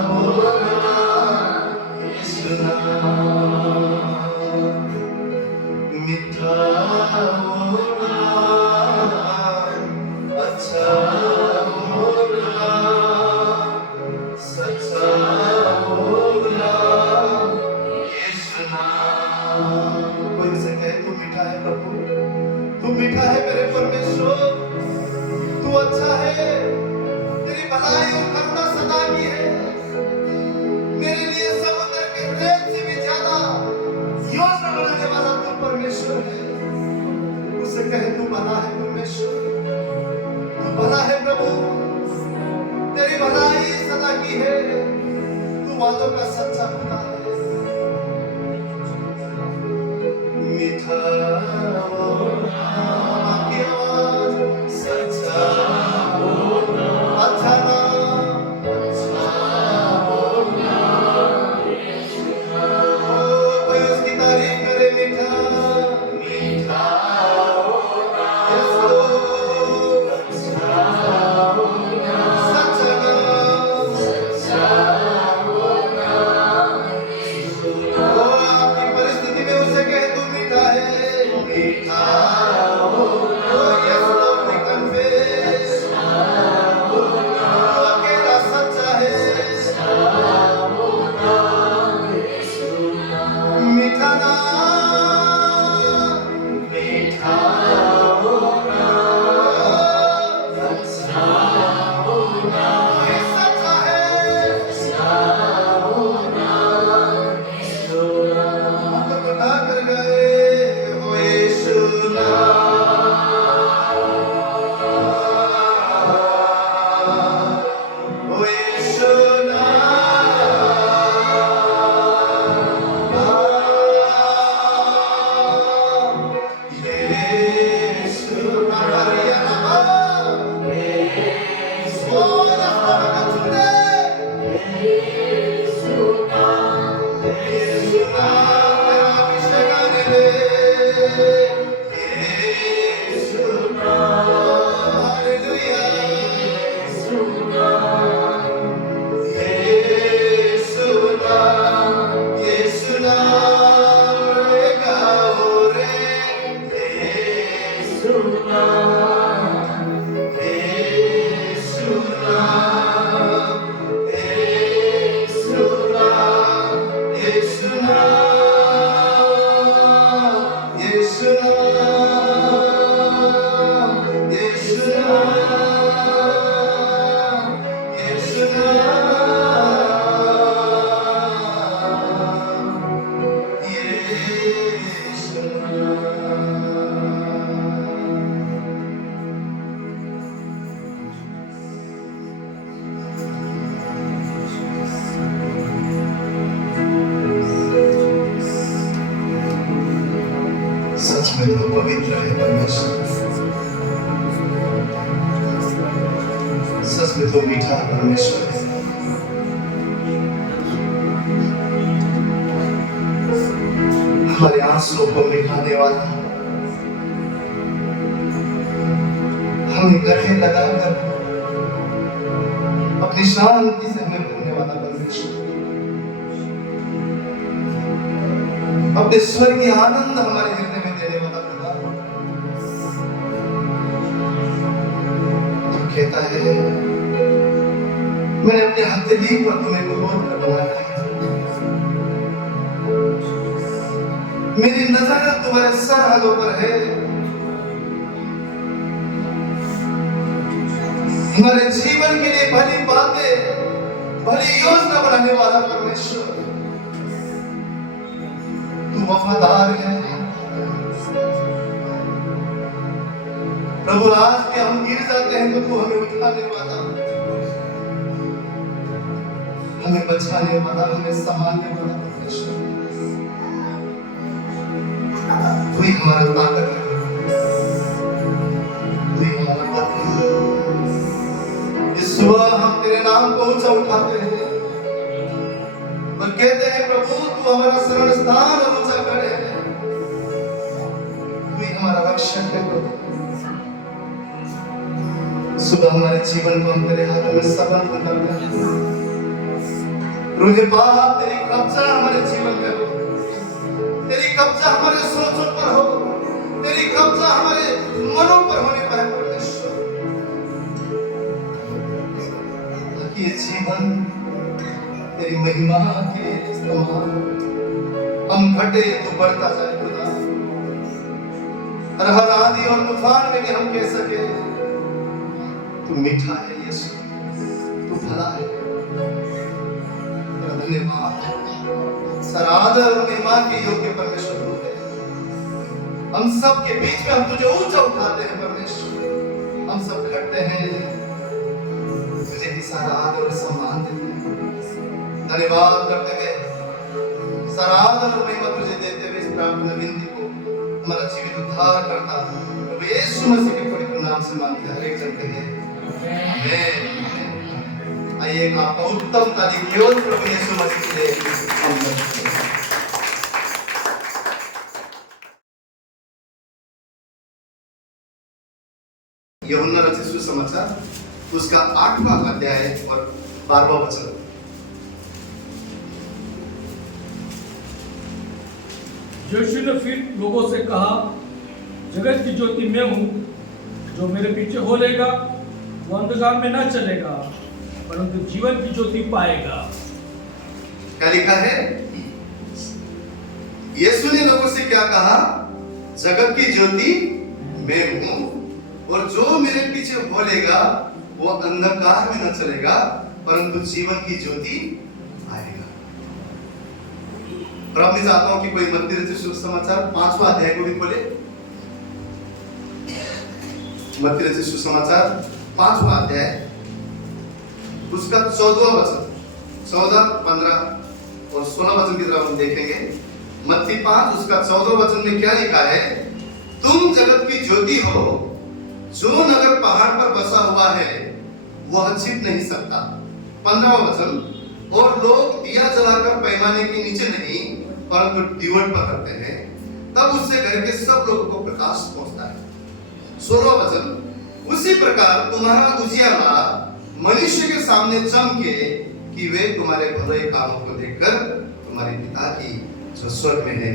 होगा यीशु नाम, मीठा होगा, अच्छा होगा, सच्चा होगा यीशु नाम। कोई उसे कहे तू मीठा है प्रभु, तू मीठा है मेरे परमेश्वर, तू अच्छा है, तेरी भलाई और करुणा सदा की है, मेरे लिए समुद्र के रेत से भी ज्यादा योजना बनाने वाला तू परमेश्वर है। उसे कहे तू भला है परमेश्वर, तू भला है प्रभु, तेरी भलाई सदा की है, तू वादों का सच्चा खुदा है। मीठा होगा आपकी आवाज, सच्चा होगा, अच्छा नाम, अच्छा होगा यीशु नाम। कोई उसकी तारीफ करे, मीठा मीठा होगा, यस लॉर्ड, अच्छा होगा, सच्चा नाम, सच्चा होगा यीशु नाम। आपकी परिस्थिति में उसे कहे तू मीठा है, मीठा होगा, यस लॉर्ड, वी कन्फेस, तू अकेला सच्चा है, मीठा नाम, मीठा होगा, अच्छा होगा, ये सच्चा है, हम तो बता कर गए हो यीशु नाम, हो यीशु नाम, यीशु नाम, हरिया नाम, यीशु नाम, यीशु नाम, यीशु नाम, तेरा अभिषेक आने दे, यीशु नाम, हालेलुया, यीशु नाम, यीशु नाम, यीशु नाम, रे गाओ रे, यीशु नाम, यीशु नाम, यीशु नाम, यीशु नाम, यीशु नाम, यीशु नाम, यीशु नाम, यीशु नाम। सच में तो पवित्र है परमेश्वर, सच में तो मीठा परमेश्वर है। हमारे आंसुओं को मिटाने वाला, हमें गले लगाकर अपनी शांति से हमें भरने वाला परमेश्वर, अपने स्वर्गीय आनंद हमारे हृदय में देने वाला खुदा, तो कहता है मैंने अपने हथेली पर तुम्हें क्रोध कर बनाया है, मेरी नजर तुम्हारे सरहदों पर है। हमारे जीवन के लिए भली बातें, भली योजना बनाने वाला परमेश्वर, तू वफादार है प्रभु। आज के हम गिर जाते हैं तो तू हमें उठाने वाला, हमें बचाने वाला, हमें संभालने वाला परमेश्वर, तू ही हमारा ताकत है, तू ही हमारा ताकत है। इस सुबह हम तेरे नाम को ऊंचा उठाते हैं और कहते हैं प्रभु तू हमारा शरण स्थान और ऊंचा गढ़ है, तू ही हमारा रक्षक है प्रभु। सुबह हमारे जीवन को हम तेरे हाथों में समर्पण करते हैं, रूहे बाप तेरी कब्जा हमारे जीवन में हो, तेरी कब्जा हमारे सोचों पर हो, तेरी कब्जा हमारे मनों पर होने पाए परमेश्वर, ताकि ये जीवन तेरी महिमा के लिए इस्तेमाल हो। हम घटे तो बढ़ता जाए खुदा, और हर आंधी और तूफान में भी हम कह सके तू मीठा है यीशु, तू भला है। धन्यवाद, सारा आदर और महिमा के योग्य परमेश्वर तू है। हम सब के बीच में हम तुझे ऊंचा उठाते हैं परमेश्वर, हम सब घटते हैं, तुझे ही सारा आदर और सम्मान देते हैं। धन्यवाद करते हुए सारा आदर और महिमा तुझे देते हुए इस प्रार्थना विनती को हमारा जीवित उद्धार करता प्रभु यीशु मसीह के पवित्र नाम से मांगते हैं, हर एक जन कहिए आमीन। आइए एक आपका उत्तम ताली केवल प्रभु यीशु मसीह के लिए। यूहन्ना रचित सुसमाचार उसका 8वां अध्याय और 12वां वचन। यीशु ने फिर लोगों से कहा, जगत की ज्योति मैं हूँ, जो मेरे पीछे हो लेगा वो अंधकार में न चलेगा परंतु जीवन की ज्योति पाएगा। क्या लिखा है? यीशु ने लोगों से क्या कहा? जगत की ज्योति मैं हूँ, और जो मेरे पीछे हो लेगा वो अंधकार में न चलेगा परंतु जीवन की ज्योति आएगा। और अब मैं चाहता हूं कि कोई मत्ती रचित सुसमाचार 5वां अध्याय को भी खोले। मत्ती रचित सुसमाचार 5वां अध्याय उसका 14वां वचन, 14, 15 और 16 वचन की तरफ हम देखेंगे। मत्ती 5 उसका 14वां वचन में क्या लिखा है? तुम जगत की ज्योति हो, जो नगर पहाड़ पर बसा हुआ है वह छिप नहीं सकता। 15वां वचन, और लोग दिया जलाकर पैमाने के नीचे नहीं परंतु दीवट पर रखते हैं, तब उससे घर के सब लोगों को प्रकाश पहुंचता है। 16वां वचन, उसी प्रकार तुम्हारा उजियाला मनुष्य के सामने चमके कि वे तुम्हारे भले कामों को देखकर तुम्हारे पिता की जो स्वर्ग में है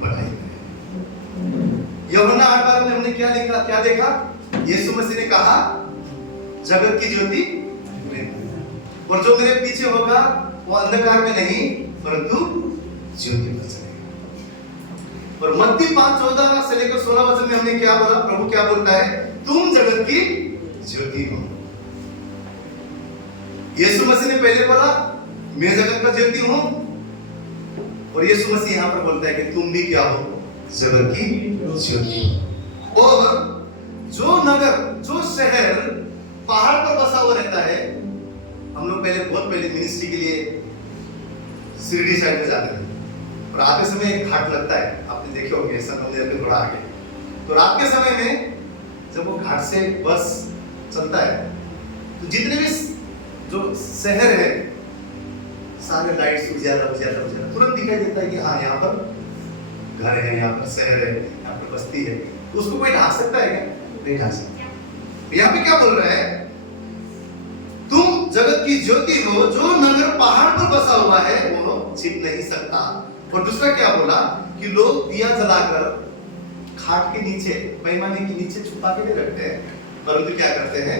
बढ़ाई करें। यूहन्ना 8:12 में हमने क्या लिखा, क्या देखा? यीशु मसीह ने कहा जगत की ज्योति मैं हूं, और जो मेरे पीछे होगा वो अंधकार में नहीं परंतु ज्योति में चलेगा। और मत्ती 5:14 से लेकर 16 वचन में हमने क्या बोला? प्रभु क्या बोलता है? तुम जगत की ज्योति हो। यीशु मसीह ने पहले बोला मैं जगत का ज्योति हूं, और यीशु मसीह यहां पर बोलता है कि तुम भी क्या हो? जगत की ज्योति हो। और जो नगर, जो शहर पहाड़ पर बसा हुआ रहता है, हम लोग बहुत पहले मिनिस्ट्री के लिए शिरडी साइड में जाते थे, और आते समय एक घाट लगता है, आपने देखे होंगे, सन मंदिर के थोड़ा आगे। तो रात के समय में जब वो घाट से बस चलता है तो जितने भी जो शहर है सारे लाइट्स उजाला उजाला उजाला तुरंत दिखाई देता है कि हाँ यहाँ पर घर है, यहाँ पर शहर है, यहाँ पर बस्ती है। तो उसको कोई ढांक सकता है क्या? नहीं ढांक सकता। यहाँ पे क्या बोल रहा है? तुम जगत की ज्योति हो, जो नगर पहाड़ पर बसा हुआ है वो छिप नहीं सकता। और दूसरा क्या बोला कि लोग दिया जलाकर खाट के नीचे, पैमाने के नीचे छुपा के नहीं रखते हैं, परंतु क्या करते हैं?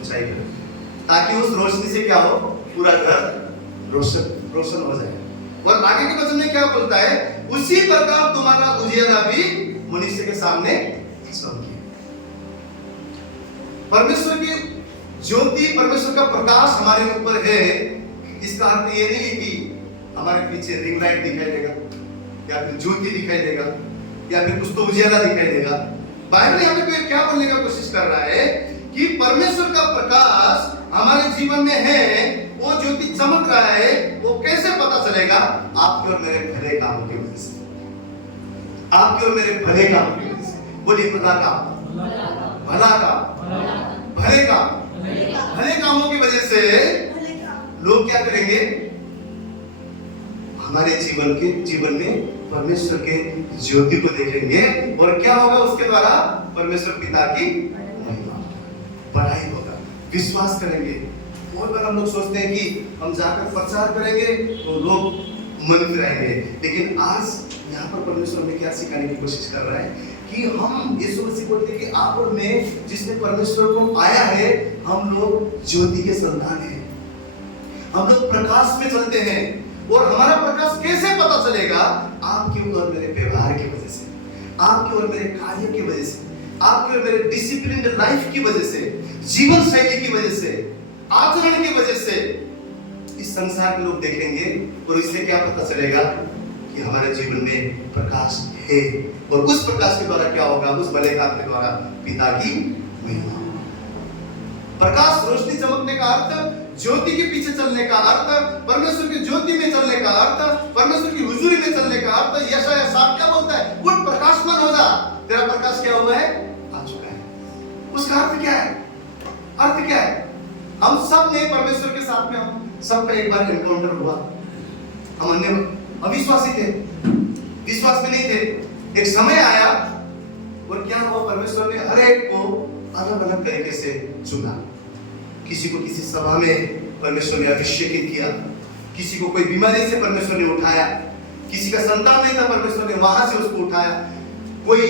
ऊंचाई पर रखते हैं, ताकि उस रोशनी से क्या हो? पूरा घर रोशन हो जाए। और आगे के वचन में क्या बोलता है? उसी प्रकार तुम्हारा उजियाला भी मनुष्य के सामने चमके। परमेश्वर की ज्योति, परमेश्वर का प्रकाश हमारे ऊपर है, इसका अर्थ ये नहीं है कि हमारे पीछे रिंग लाइट दिखाई देगा या फिर ज्योति दिखाई देगा या फिर कुछ तो उजियाला दिखाई देगा। बाइबल यहाँ पे क्या बोलने का कोशिश कर रहा है कि परमेश्वर का प्रकाश हमारे जीवन में है, वो ज्योति चमक रहा है। वो कैसे पता चलेगा? आपके और मेरे भले कामों की वजह से, आपके और मेरे भले कामों की वजह से। बोलिए भला काम, भला काम, भले काम, भले कामों की वजह से लोग क्या करेंगे? हमारे जीवन में परमेश्वर के ज्योति को देखेंगे, और क्या होगा उसके द्वारा? परमेश्वर पिता की महिमा, बढ़ाई होगा। विश्वास करेंगे, बहुत बार हम लोग सोचते हैं कि हम जाकर प्रचार करेंगे तो लोग मन फिराएंगे, लेकिन आज यहाँ पर परमेश्वर हमें क्या सिखाने की कोशिश कर रहा है कि हम यीशु मसीह बोलते हैं कि आप और मैं जिसने परमेश्वर को पाया है, हम लोग ज्योति के संतान हैं, हम लोग प्रकाश में चलते हैं। और हमारा प्रकाश कैसे पता चलेगा? आपके और मेरे व्यवहार की वजह से, आपके और मेरे कार्य की वजह से, आपके और मेरे डिसिप्लिन लाइफ की वजह से, जीवन शैली की वजह से, आचरण की वजह से इस संसार के लोग देखेंगे और इससे क्या पता चलेगा कि हमारे जीवन में प्रकाश है। और उस प्रकाश के द्वारा क्या होगा? उस भले काम के द्वारा पिता की महिमा। प्रकाश रोशनी चमकने का अर्थ, ज्योति के पीछे चलने का अर्थ, परमेश्वर की ज्योति में चलने का अर्थ, परमेश्वर की हुजूरी में चलने का अर्थ। यशायाह 7 क्या बोलता है? उठ प्रकाशमान हो जा, तेरा प्रकाश क्या हुआ है? आ चुका है। उसका अर्थ क्या है? अर्थ क्या है? हम सब ने परमेश्वर के साथ में, हम सबका एक बार एनकाउंटर हुआ। हम अन्य अविश्वासी थे, विश्वास में नहीं थे। एक समय आया और क्या हुआ? परमेश्वर ने हर एक को अलग अलग तरीके से चुना। किसी को किसी सभा में परमेश्वर ने अभिषेकित किया, किसी को कोई बीमारी से परमेश्वर ने उठाया, किसी का संतान नहीं था, परमेश्वर ने वहां से उसको उठाया, कोई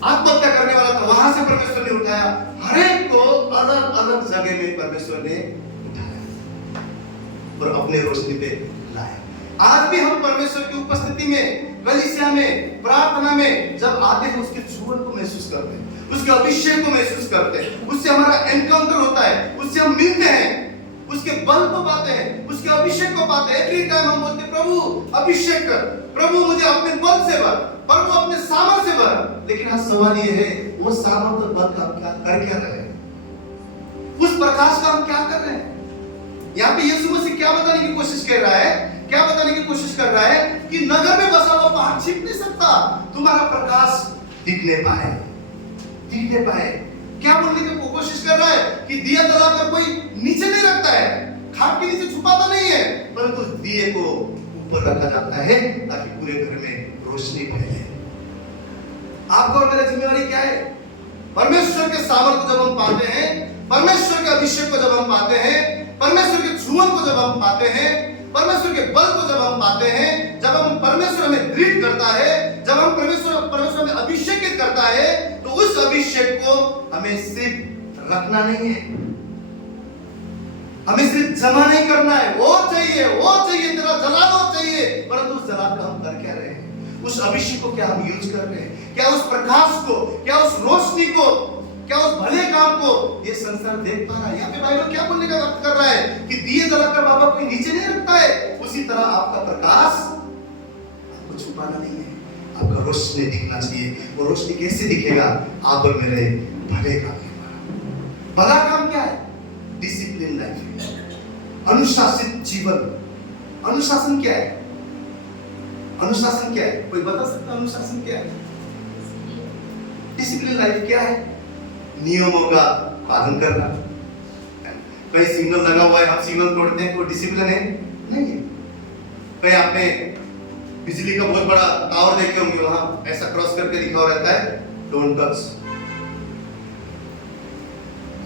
आत्महत्या करने वाला था, वहां से परमेश्वर ने उठाया। हर एक को अलग अलग जगह में परमेश्वर ने उठाया और अपने रोशनी पे लाया। आज भी हम परमेश्वर की उपस्थिति में, कलीसिया में, प्रार्थना में जब आते हैं, उसके छुअन को महसूस करते हैं, उसके अभिषेक को महसूस करते हैं, उससे हमारा एनकाउंटर होता है, उससे हम मिलते हैं, उसके बल को पाते हैं, उसके अभिषेक को पाते हैं। एवरी टाइम हम बोलते हैं, प्रभु अभिषेक कर, प्रभु मुझे अपने बल से भर, प्रभु अपने सामर्थ्य से भर। लेकिन आज सवाल ये है, वो सामर्थ्य और बल का हम क्या कर क्या रहे हैं? उस प्रकाश का हम क्या कर रहे हैं? यहाँ पे यीशु मसीह क्या बताने की कोशिश कर रहा है? क्या बताने की कोशिश कर रहा है कि नगर में बसा हुआ पहाड़ छिप नहीं सकता, तुम्हारा प्रकाश दिखने पाए, दिखने पाए। क्या बोलने की कोशिश कर रहा है कि दिया जलाकर कोई नीचे नहीं रखता है, खाट के नीचे छुपाता नहीं है, परंतु दिए को ऊपर रखा जाता है ताकि पूरे घर में रोशनी फैले। आपको और मेरी जिम्मेवारी क्या है? परमेश्वर के सामर्थ्य को जब हम पाते हैं, परमेश्वर के अभिषेक को जब हम पाते हैं, परमेश्वर के छुअन को जब हम पाते हैं, परमेश्वर के बल को जब हम पाते हैं, जब हम परमेश्वर हमें दृढ़ करता है, जब हम परमेश्वर हमें अभिषेकित करता है, तो उस अभिषेक को हमें सिर्फ रखना नहीं है, हमें सिर्फ जमा नहीं करना है। वो चाहिए तेरा जलाना चाहिए, परंतु उस जलाल का हम कर क्या रहे हैं? उस अभिषेक को क्या हम यूज कर रहे हैं? क्या उस प्रकाश को, क्या उस रोशनी को, क्या उस भले काम को ये संसार देख पा रहा है? यहाँ पे बाइबल क्या बोलने का अर्थ कर रहा है कि दिए जलाकर बाबा कोई नीचे नहीं रखता है। उसी तरह आपका प्रकाश आपको छुपाना नहीं है, आपका रोशनी दिखना चाहिए। और रोशनी कैसे दिखेगा? आप और मेरे भले काम के द्वारा। भला काम क्या है? डिसिप्लिन लाइफ, अनुशासित जीवन। अनुशासन क्या है? अनुशासन क्या है? कोई बता सकता है अनुशासन क्या है? डिसिप्लिन लाइफ क्या है? नियमों का पालन करना। कहीं सिग्नल लगा हुआ है, हम सिग्नल तोड़ते हैं, कोई डिसिप्लिन है? नहीं है। कहीं आपने बिजली का बहुत बड़ा टावर देखे होंगे, वहां ऐसा क्रॉस करके लिखा हुआ रहता है डोंट टच।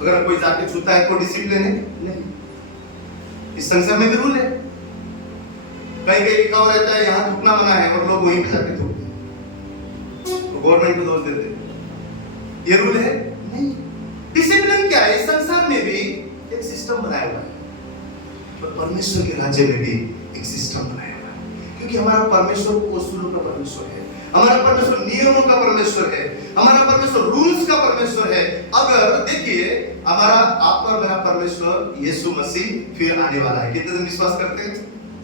अगर कोई जाके छूता है, कोई डिसिप्लिन है? नहीं। इस संसार में भी रूल है, कहीं कहीं लिखा हुआ रहता है यहाँ थूकना मना है, और लोग वहीं पे जाके थूकते हैं, तो गवर्नमेंट को दोष देते हैं। ये रूल है? नहीं। डिसिप्लिन क्या है? इस संसार में भी एक सिस्टम बनाया हुआ है, पर परमेश्वर के राज्य में भी एक सिस्टम बनाया हुआ है, क्योंकि हमारा परमेश्वर उसूलों का परमेश्वर है, हमारा परमेश्वर नियमों का परमेश्वर है, हमारा परमेश्वर रूल्स का परमेश्वर है। अगर देखिए, हमारा आपका और मेरा परमेश्वर यीशु मसीह फिर आने वाला है। कितने दिन विश्वास करते हैं?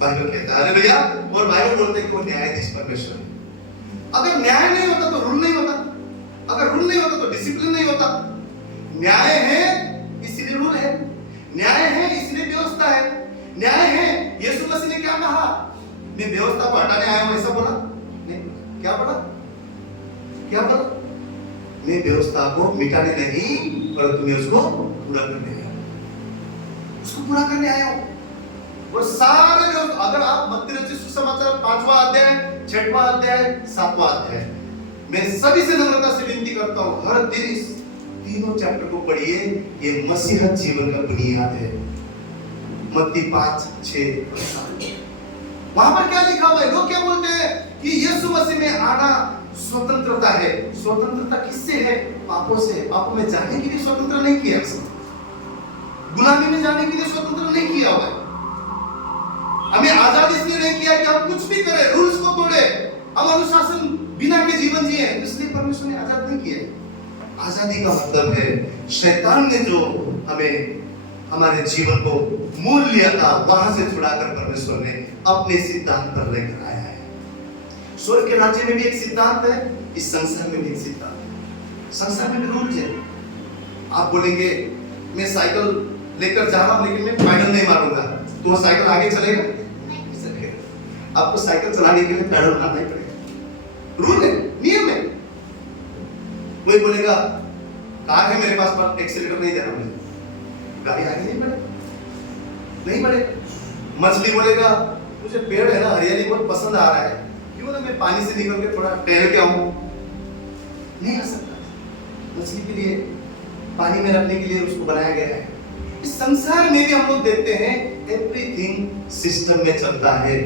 बाइबल कहता है, अरे भैया, और बाइबल बोलते हैं कि वो न्यायाधीश परमेश्वर है। अगर न्याय नहीं होता तो रूल नहीं होता, अगर रूल नहीं होता तो डिसिप्लिन नहीं होता। न्याय है इसलिए रूल है, न्याय है इसलिए व्यवस्था है, न्याय है। यीशु मसीह ने क्या कहा? मैं व्यवस्था को हटाने आया हूं, ऐसा बोला नहीं। क्या बोला? क्या बोला? मैं व्यवस्था को मिटाने नहीं, परंतु मैं उसको पूरा करने आया हूं, उसको पूरा करने आया हूं। और सारे व्यवस्था, अगर आप मत्ती रचित सुसमाचार 5वां अध्याय, 6वां अध्याय, 7वां अध्याय, मैं सभी से नम्रता से विनती करता हूं, हर दिन इस तीनों चैप्टर को पढ़िए। ये मसीहत जीवन का बुनियाद है। मत्ती 5:6-7। वहां पर क्या लिखा हुआ है? लोग क्या बोलते हैं कि यीशु मसीह में आना स्वतंत्रता है। स्वतंत्रता किससे है? पापों से। पापों में जाने के लिए स्वतंत्र नहीं किया उसने, गुलामी में जाने के लिए स्वतंत्र नहीं किया हुआ है। हमें आजाद इसलिए नहीं किया कि हम कुछ भी करें, रूल्स को तोड़े, हम अनुशासन बिना के जीवन जिए, इसलिए परमेश्वर ने आजाद नहीं किया। आजादी का मतलब है शैतान ने जो हमें हमारे जीवन को मोल लिया था, वहां से छुड़ाकर परमेश्वर ने अपने सिद्धांत पर लेकर आया है। स्वर्ग के राज्य में भी एक सिद्धांत है, इस संसार में भी एक सिद्धांत है। संसार में भी रूल्स है। आप बोलेंगे मैं साइकिल लेकर जा रहा हूं लेकिन मैं पैडल नहीं मारूंगा, तो वो साइकिल आगे चलेगा? नहीं चलेगा। आपको साइकिल चलाने के लिए पैडल मारना ही पड़ेगा। रूल है, नियम है। कोई बोलेगा कार है मेरे पास पर एक्सीलेटर नहीं देना मुझे, गाड़ी आगे नहीं बढ़ेगा, नहीं बढ़ेगा। मछली बोलेगा मुझे पेड़ है ना, हरियाली बहुत पसंद आ रहा है, क्यों ना मैं पानी से निकल के थोड़ा टहल के आऊं, नहीं आ सकता। मछली के लिए पानी में रखने के लिए उसको बनाया गया है। इस संसार में भी हम लोग देखते हैं एवरीथिंग सिस्टम में चलता है,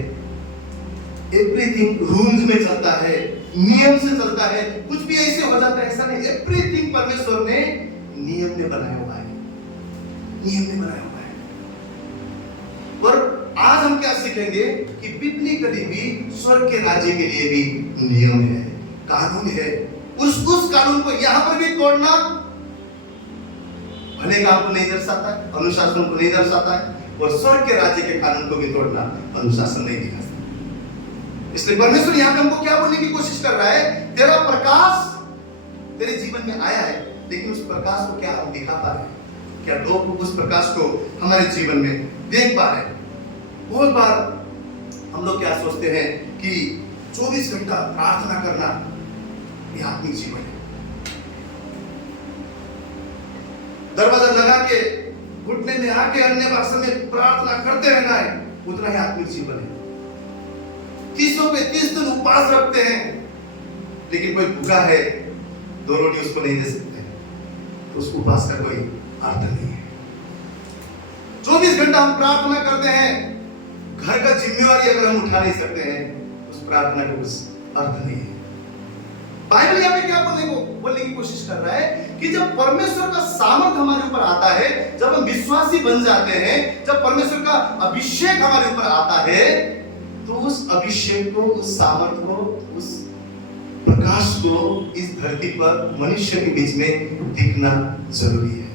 एवरीथिंग रूल्स में चलता है, नियम से चलता है। कुछ भी ऐसे हो जाता है ऐसा नहीं, एवरीथिंग परमेश्वर ने नियम में बनाया हुआ है, नियम में बनाया हुआ है। और आज हम क्या सीखेंगे कि बिब्लिकली भी स्वर्ग के राज्य के लिए भी नियम है, कानून है। उस कानून को यहां पर भी तोड़ना भले काम को नहीं दर्शाता है, अनुशासन को नहीं दर्शाता है, और स्वर्ग के राज्य के कानून को भी तोड़ना अनुशासन नहीं दिखाता। इसलिए परमेश्वर यहां हमको क्या बोलने की कोशिश कर रहा है? तेरा प्रकाश तेरे जीवन में आया है, लेकिन उस प्रकाश को क्या हम दिखा पा रहे हैं? क्या लोग उस प्रकाश को हमारे जीवन में देख पा रहे हैं? बहुत बार हम लोग क्या सोचते हैं कि 24 घंटा प्रार्थना करना ये आत्मिक जीवन है। दरवाजा लगा के घुटने में आके अन्य भाषा में प्रार्थना करते रहना है, उतना ही आत्मिक जीवन है। 30 दिन उपवास रखते हैं, लेकिन कोई भूखा है 2 रोटी उसको नहीं दे सकते, तो उस उपवास का कोई अर्थ नहीं है। 24 घंटा हम प्रार्थना करते हैं, घर का जिम्मेवारी अगर हम उठा नहीं सकते हैं, उस प्रार्थना का कुछ अर्थ नहीं है। बाइबल यहाँ पे क्या बोलने की कोशिश कर रहा है कि जब परमेश्वर का सामर्थ हमारे ऊपर आता है, जब हम विश्वासी बन जाते हैं, जब परमेश्वर का अभिषेक हमारे ऊपर आता है, तो उस अभिषेक को, उस सामर्थ को, उस प्रकाश को इस धरती पर मनुष्य के बीच में दिखना जरूरी है।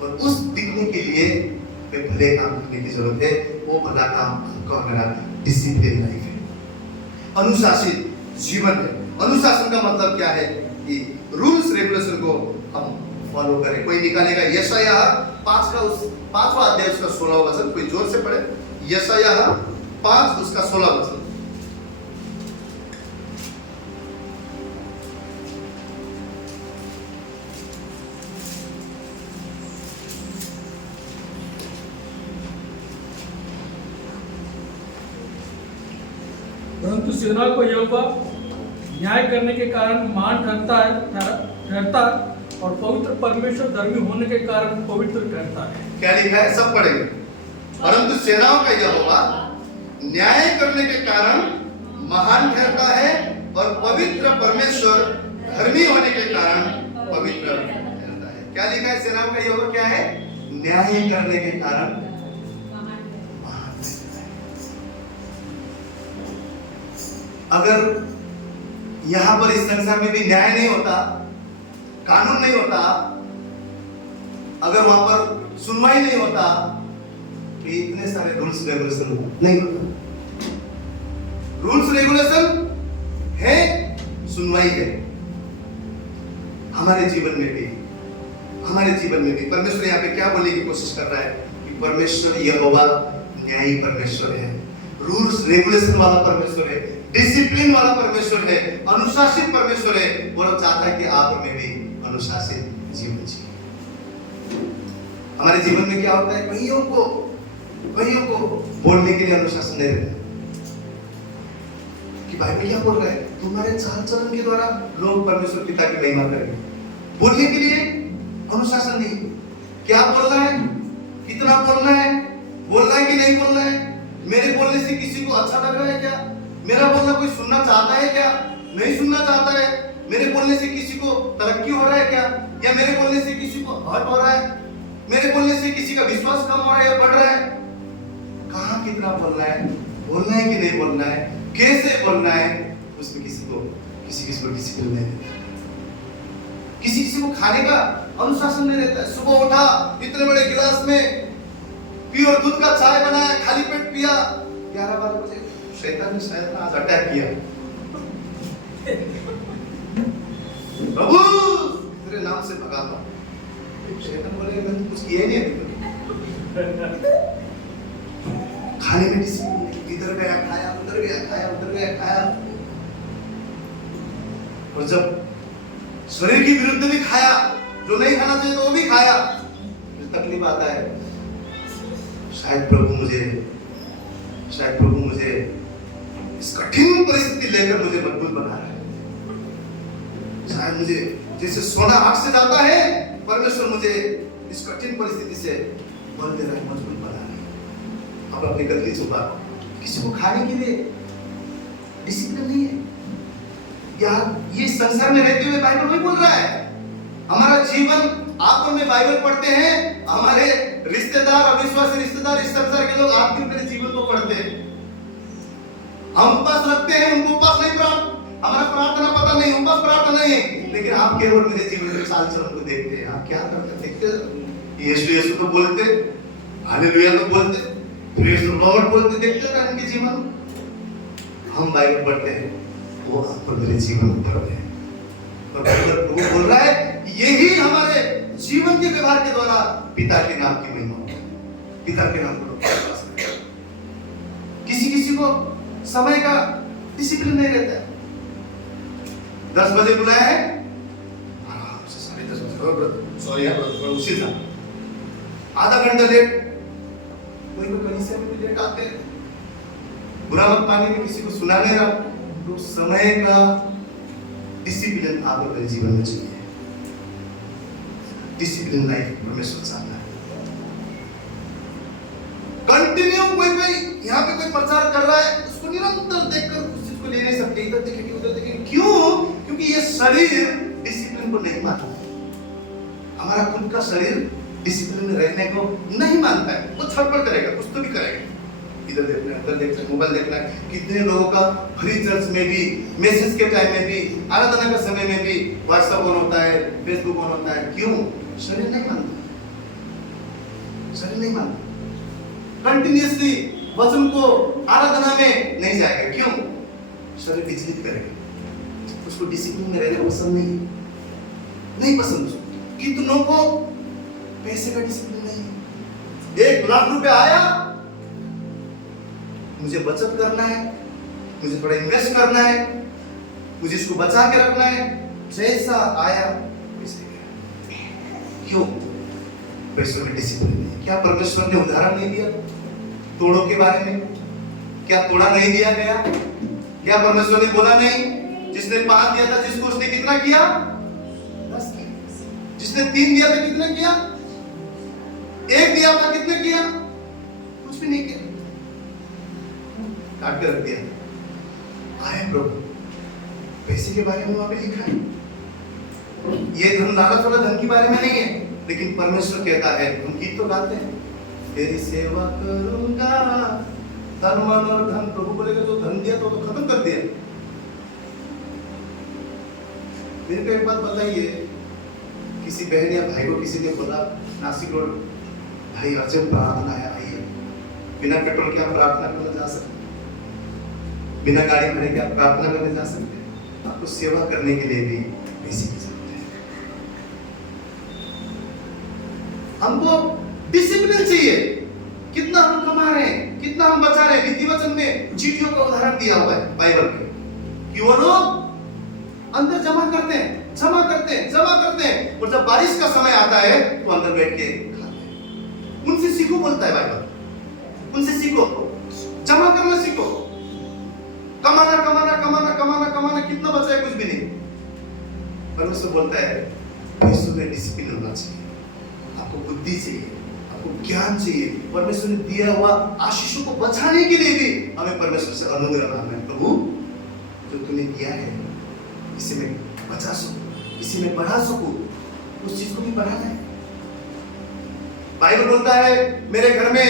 और उस दिखने के लिए भले काम करने की जरूरत है। वो भला काम आपका मेरा डिसिप्लिन लाइफ है, अनुशासित जीवन है। अनुशासन का मतलब क्या है? कि रूल्स रेगुलेशन को हम फॉलो करें। कोई निकालेगा यशायाह 5वां अध्याय उसका 16वां वचन, कोई जोर से पढ़े। यशायाह 5 उसका 16 वचन। परंतु सेना को यहोवा न्याय करने के कारण महान ठहरता और पवित्र परमेश्वर धर्मी होने के कारण पवित्र ठहरता है। क्या लिखा है? सब पढ़ेंगे। परंतु सेनाओं का यहोवा न्याय करने के कारण महान ठहरता है और पवित्र परमेश्वर धर्मी होने के कारण पवित्र ठहरता है। क्या लिखा है? सेनाओं का यहोवा क्या है? न्याय करने के कारण महान ठहरता है। अगर यहां पर इस संसार में भी न्याय नहीं होता, कानून नहीं होता, अगर वहां पर सुनवाई नहीं होता, तो इतने सारे रूल्स रेगुलेशन नहीं होता। रूल्स रेगुलेशन है, सुनवाई है। हमारे जीवन में भी परमेश्वर यहाँ पे क्या बोलने की कोशिश कर रहा है कि परमेश्वर यहोवा न्यायी परमेश्वर है, रूल्स रेगुलेशन वाला परमेश्वर है, डिसिप्लिन वाला परमेश्वर है, अनुशासित परमेश्वर है। और चाहता है कि आप में भी अनुशासित जीवन जिए। हमारे जीवन में क्या होता है? कईयों को बोलने के लिए अनुशासन नहीं रहता कि बाइबल क्या बोल रहा है, तुम्हारे चाल चलन के द्वारा लोग परमेश्वर पिता की महिमा करेंगे। बोलने के लिए अनुशासन नहीं, क्या बोलना है, कितना बोलना है, बोलना कि नहीं बोलना है? मेरे बोलने से किसी को अच्छा लग रहा है क्या? मेरा बोलना कोई सुनना चाहता है क्या? नहीं सुनना चाहता है? मेरे बोलने से किसी को तरक्की हो रहा है क्या? या मेरे बोलने से किसी को हर्ट हो रहा है? मेरे बोलने से किसी का विश्वास कम हो रहा है या बढ़ रहा है? कहाँ कितना बोलना है कि नहीं बोलना है, कैसे बोलना है, उसमें किसी को डिसिप्लिन नहीं रहता। किसी को खाने का अनुशासन नहीं रहता है। सुबह उठा, इतने बड़े गिलास में प्योर दूध का चाय बनाया, खाली पेट पिया, 11-12 बजे शैतान ने शायद आज अटैक किया। प्रभु तेरे नाम से भगाता। शैतान बोलेगा मैंने कुछ किया नहीं है। खाने में डिसिप्लिन, इधर गया खाया, उधर गया खाया, उधर गया खाया। और जब शरीर की विरुद्ध भी खाया, जो नहीं खाना चाहिए तो वो भी खाया, फिर तकलीफ आता है। शायद प्रभु मुझे इस कठिन परिस्थिति लेकर मुझे मजबूत बना रहा है। शायद मुझे जैसे सोना आग से जाता है, परमेश्वर मुझे इस कठिन परिस्थिति से बल दे रहा है, मजबूत बना रहा है। अब अपनी गलती छुपा, किसी को खाने के लिए डिसिप्लिन नहीं है यार। ये संसार में रहते हुए बाइबल वही बोल रहा है। हमारा जीवन, आप और मैं बाइबल पढ़ते हैं, हमारे रिश्तेदार, अविश्वासी रिश्तेदार, इस संसार के लोग आपके मेरे जीवन को पढ़ते हैं। हम उपवास रखते हैं, उनको उपवास नहीं, हमारा प्रार्थना पता नहीं, उपवास प्रार्थना नहीं, लेकिन आपके और मेरे जीवन के चाल चलन को देखते हैं। आप क्या करते देखते, यीशु तो बोलते, हालेलुया तो बोलते, प्रेज द लॉर्ड बोलते, देखते हैं उनके जीवन। हम बाइबल पढ़ते हैं, वो आप और मेरे जीवन को पढ़ते हैं। और प्रभु बोल रहा है यही हमारे जीवन के व्यवहार के द्वारा पिता के नाम की महिमा होती है, पिता के नाम को प्रकाश करते हैं। किसी को समय का डिसिप्लिन नहीं रहता है। 10 बजे बुलाया है, आराम से 10:30 बजे, सॉरी यार उसी था, आधा घंटा लेट, कोई कहीं में भी लेट आते हैं। बुरा मत मानिए, किसी को सुना नहीं रहा, तो समय का डिसिप्लिन आप और मेरे जीवन में चाहिए। डिसिप्लिन लाइफ परमेश्वर चाहता है। कंटिन्यू कोई यहाँ पे कोई प्रचार कर रहा है, उसको निरंतर देखकर उस चीज को ले नहीं सकते, इधर देखेंगे उधर देखेंगे। क्यों? क्योंकि ये शरीर डिसिप्लिन को नहीं मानता। हमारा खुद का शरीर डिसिप्लिन में रहने को नहीं मानता है। वो छटपट करेगा, कुछ तो भी करेगा, इधर देखना है, उधर देखना है, मोबाइल देखना है। कितने लोगों का फ्री चर्च में भी, मैसेज के टाइम में भी, आराधना के समय में भी व्हाट्सएप ऑन होता है, फेसबुक ऑन होता है। क्यों? शरीर नहीं मानता, शरीर नहीं मानता। कंटिन्यूअसली वचन को आराधना में नहीं जाएगा। क्यों? शरीर विचलित करेगा, उसको डिसिप्लिन में रहना पसंद नहीं पसंद उसको। कितनों को पैसे का डिसिप्लिन नहीं है। 1 लाख रुपए आया, मुझे बचत करना है, मुझे थोड़ा इन्वेस्ट करना है, मुझे इसको बचा के रखना है। जैसा आया वैसे गया। क्यों? परमेश्वर में डिसिप्लिन नहीं। क्या परमेश्वर ने उदाहरण नहीं दिया तोड़ों के बारे में? क्या तोड़ा नहीं दिया गया? क्या परमेश्वर ने बोला नहीं, जिसने 5 दिया था जिसको, उसने कितना किया? 10 किया। जिसने 3 दिया था कितना किया? 1 दिया था कितना किया? कुछ भी नहीं किया, काट के रख दिया। आए प्रभु, पैसे के बारे में वहां पे लिखा है। ये धन लालच वाला धन के बारे में नहीं है, लेकिन परमेश्वर कहता है, हम गीत तो गाते हैं, तेरी सेवा करूंगा तन मन और धन। प्रभु बोलेगा जो धन दिया तो खत्म कर दिया। मेरे को एक बात बताइए, किसी बहन या भाई को किसी ने बोला नासिक रोड, भाई अर्जेंट प्रार्थना है, आइए। बिना पेट्रोल के आप प्रार्थना करने जा सकते, बिना गाड़ी भरे के आप प्रार्थना करने जा सकते हैं। आपको सेवा करने के लिए भी पैसे की जरूरत है। हमको डिसिप्लिन चाहिए। कितना हम कमा रहे हैं, कितना हम बचा रहे हैं। नीति वचन में चीटियों का उदाहरण दिया हुआ है बाइबल में कि वो लोग अंदर जमा करते हैं, और जब बारिश का समय आता है तो अंदर बैठ के खाते हैं। उनसे सीखो बोलता है बाइबल, उनसे सीखो, जमा करना सीखो। कमाना, कितना बचा है? कुछ भी नहीं। परमेश्वर बोलता है पैसों में डिसिप्लिन होना चाहिए, आपको बुद्धि चाहिए, हमको ज्ञान चाहिए, परमेश्वर ने दिया हुआ आशीषों को बचाने के लिए भी हमें परमेश्वर से अनुग्रह मांगना है। प्रभु जो तूने दिया है इसे मैं बचा सकूं, इसे मैं बढ़ा सकूं, उस चीज को भी बढ़ाना है। बाइबल बोलता है मेरे घर में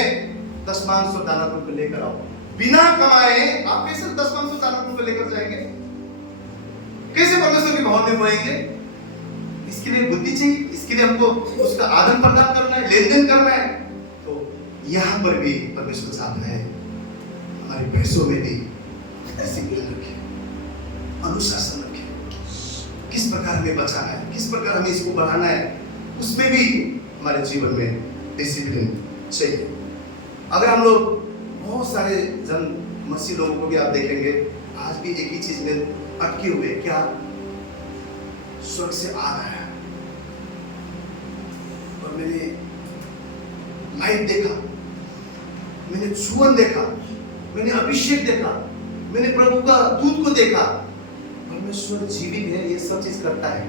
दशमांश और दाना को लेकर आओ। बिना कमाए आप कैसे दशमांश और दाना को लेकर जाएंगे? कैसे परमेश्वर के भवन में बोएंगे? इसके लिए बुद्धि चाहिए, इसके लिए हमको उसका आदान प्रदान करना है, लेन देन करना है। तो यहाँ पर भी परमेश्वर चाहता है हमारे पैसों में भी डिसिप्लिन रखें, अनुशासन रखें। किस प्रकार हमें बचाना है, किस प्रकार हमें इसको बढ़ाना है, उसमें भी हमारे जीवन में डिसिप्लिन चाहिए। अगर हम लोग बहुत सारे जन मसीह लोगों को भी आप देखेंगे आज भी एक ही चीज में अटके हुए, क्या स्वर्ग से आ रहा है। और मैंने लाइट देखा, मैंने छुअन देखा, मैंने अभिषेक देखा, मैंने प्रभु का दूत को देखा। परमेश्वर जीवित है, ये सब चीज करता है,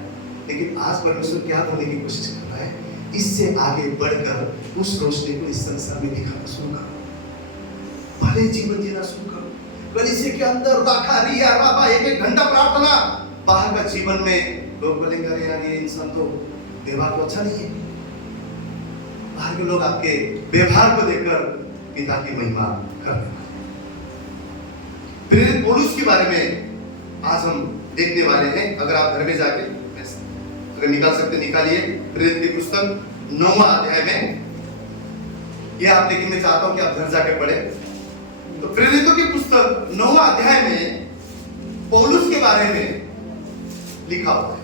लेकिन आज परमेश्वर क्या करने की कोशिश कर रहा है? इससे आगे बढ़कर उस रोशनी को इस संसार में दिखाना शुरू करो, भले जीवन जीना शुरू करो। कलीसिया के अंदर राखा रिया राबा एक घंटा प्रार्थना, बाहर का जीवन में लोग बोलेंगे अरे यार ये इंसान तो व्यवहार तो अच्छा नहीं है। बाहर के लोग आपके व्यवहार को देखकर पिता की महिमा करने वाले। प्रेरित पौलुस के बारे में आज हम देखने वाले हैं। अगर आप घर में जाके अगर निकाल सकते निकालिए, प्रेरित की पुस्तक 9वां अध्याय में। यह आप, लेकिन मैं चाहता हूं कि आप घर जाके पढ़े। तो प्रेरितों की पुस्तक 9वां अध्याय में पौलुस के बारे में लिखा हुआ है।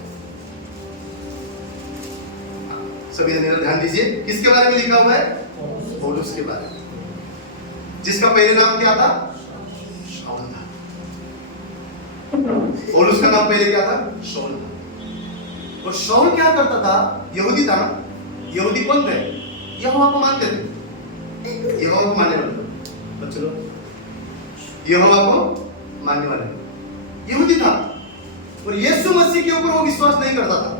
सभी जन ध्यान दीजिए, किसके बारे में लिखा हुआ है? पौलुस के बारे में, जिसका पहले नाम क्या था? शाऊल था। पौलुस का नाम पहले क्या था? शाऊल था। और शाऊल क्या करता था? यहूदी था ना, यहूदी कौन थे? यहोवा को मानते थे, यहोवा को मानने वाले बच्चों, यहोवा को मानने वाले यहूदी था। और यीशु मसीह के ऊपर वो विश्वास नहीं करता था।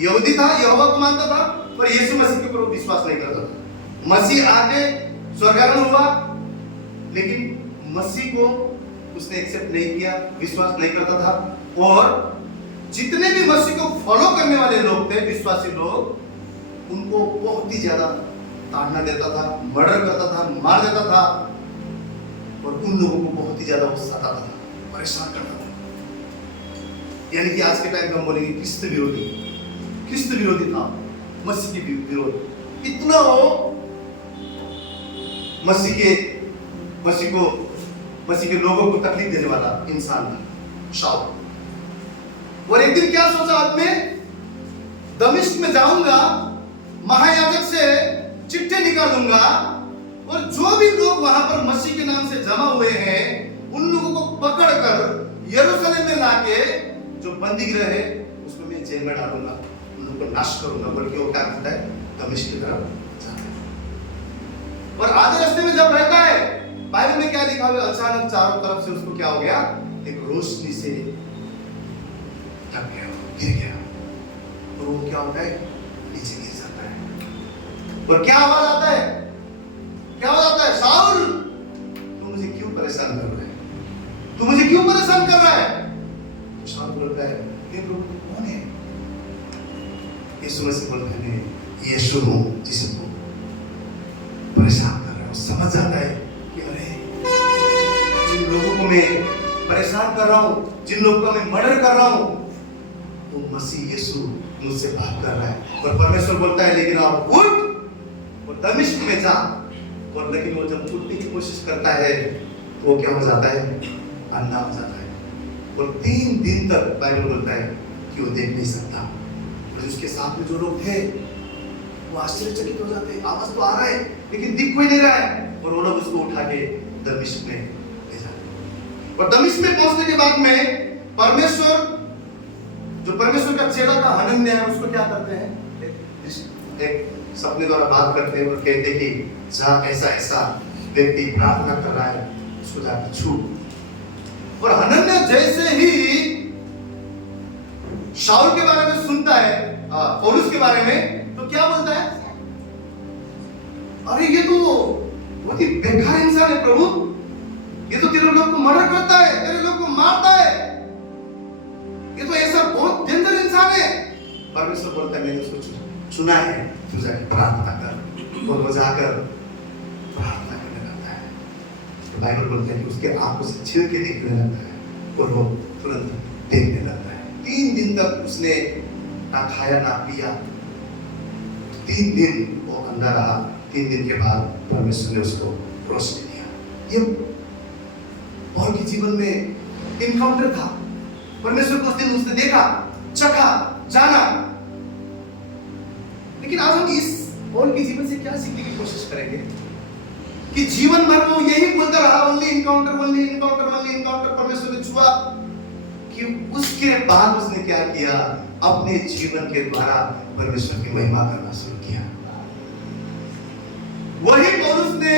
यहूदी था, यहोवा को मानता था, पर यीशु मसीह के ऊपर वो विश्वास नहीं करता था। मसीह आके स्वर्गारोहण हुआ, लेकिन मसीह को उसने एक्सेप्ट नहीं किया, विश्वास नहीं करता था। और जितने भी मसीह को फॉलो करने वाले लोग थे, विश्वासी लोग, उनको बहुत ही ज्यादा ताड़ना देता था, मर्डर करता था, मार देता था। और उन लोगों को बहुत ही ज्यादा सताता था, परेशान करता था। यानी कि आज के टाइम में हम बोलेंगे क्रिस्त विरोधी, क्रिस्त विरोधी था, मसीह के विरोध। इतना वो मसीह के लोगों को तकलीफ देने वाला इंसान था शाऊल। और एक दिन क्या सोचा आदमी, दमिश्क में जाऊंगा, महायाजक से चिट्ठी निकालूंगा, और जो भी लोग वहां पर मसीह के नाम से जमा हुए हैं उन लोगों को पकड़कर यरूशलेम में लाके जो बंदी गृह है उसमें मैं जेल में डालूंगा, उन लोगों को नाश करूंगा। बल्कि वो क्या करता है? दमिश्क की तरफ जाता है। और आधे रास्ते में जब रहता है, बाइबल में क्या लिखा हुआ? अचानक चारों तरफ से उसको क्या हो गया? एक रोशनी से थक गया, गिर गया। और वो क्या होता है? नीचे गिर जाता है। और क्या आवाज आता है? क्या आवाज आता है? शाऊल, तू मुझे क्यों परेशान कर रहा है? तू मुझे क्यों परेशान कर रहा है? शाऊल बोलता है, हे प्रभु तू कौन है? यीशु मसीह बोलते हैं, यीशु हूं जिसे तू परेशान कर रहा है। समझ जाता है कि अरे जिन लोगों को मैं परेशान कर रहा हूं, जिन लोगों का मैं मर्डर कर रहा हूं, वो मसीह यीशु मुझसे बात कर रहा है। और परमेश्वर बोलता है, लेकिन आप उठ और दमिश्क में जा। और लेकिन वो जब उठने की कोशिश करता है तो वो क्या हो जाता है? अंधा हो जाता है। और 3 दिन तक बाइबल बोलता है कि वो देख नहीं सकता। और उसके साथ में जो लोग थे वो आश्चर्यचकित हो जाते हैं, आवाज तो आ रहा है लेकिन दिख कोई नहीं रहा है। और वो लोग उसको उठा के दमिश्क में ले जाते। और दमिश्क में पहुंचने के बाद में परमेश्वर का चेला था हनन्याह है, उसको क्या करते हैं? एक सपने द्वारा बात करते हैं और कहते हैं कि जहां ऐसा ऐसा व्यक्ति प्रार्थना कर रहा है उसको जाकर छू। और हनन्याह जैसे ही शाऊल के बारे में सुनता है, पौलुस के बारे में, तो क्या बोलता है? अरे ये तो बहुत ही बेकार इंसान है प्रभु, ये तो तेरे लोग को मर्डर करता है, तेरे लोग को मारता है, ये तो ऐसा बहुत डेंजर इंसान है। परमेश्वर बोलता है मैंने उसको चुना है, तू जाकर प्रार्थना कर। और वो जाकर प्रार्थना करने लगता है। तो बाइबल बोलता है कि उसके आंखों से छिलके निकलने लगता है और वो तुरंत देखने लगता है। 3 दिन तक उसने ना खाया ना पिया, 3 दिन वो अंधा रहा। 3 दिन के बाद परमेश्वर ने उसको रोशनी दिया। ये पौल के जीवन में इनकाउंटर था। परमेश्वर को उस दिन उसने देखा, चखा, जाना। लेकिन आज हम इस पौल के जीवन से क्या सीखने की कोशिश करेंगे कि जीवन भर वो यही बोलता रहा, only encounter, only encounter, only encounter. परमेश्वर ने छुआ कि उसके बाद उसने क्या किया, अपने जीवन के द्वारा परमेश्वर की महिमा करना शुरू किया। वही पौलुस ने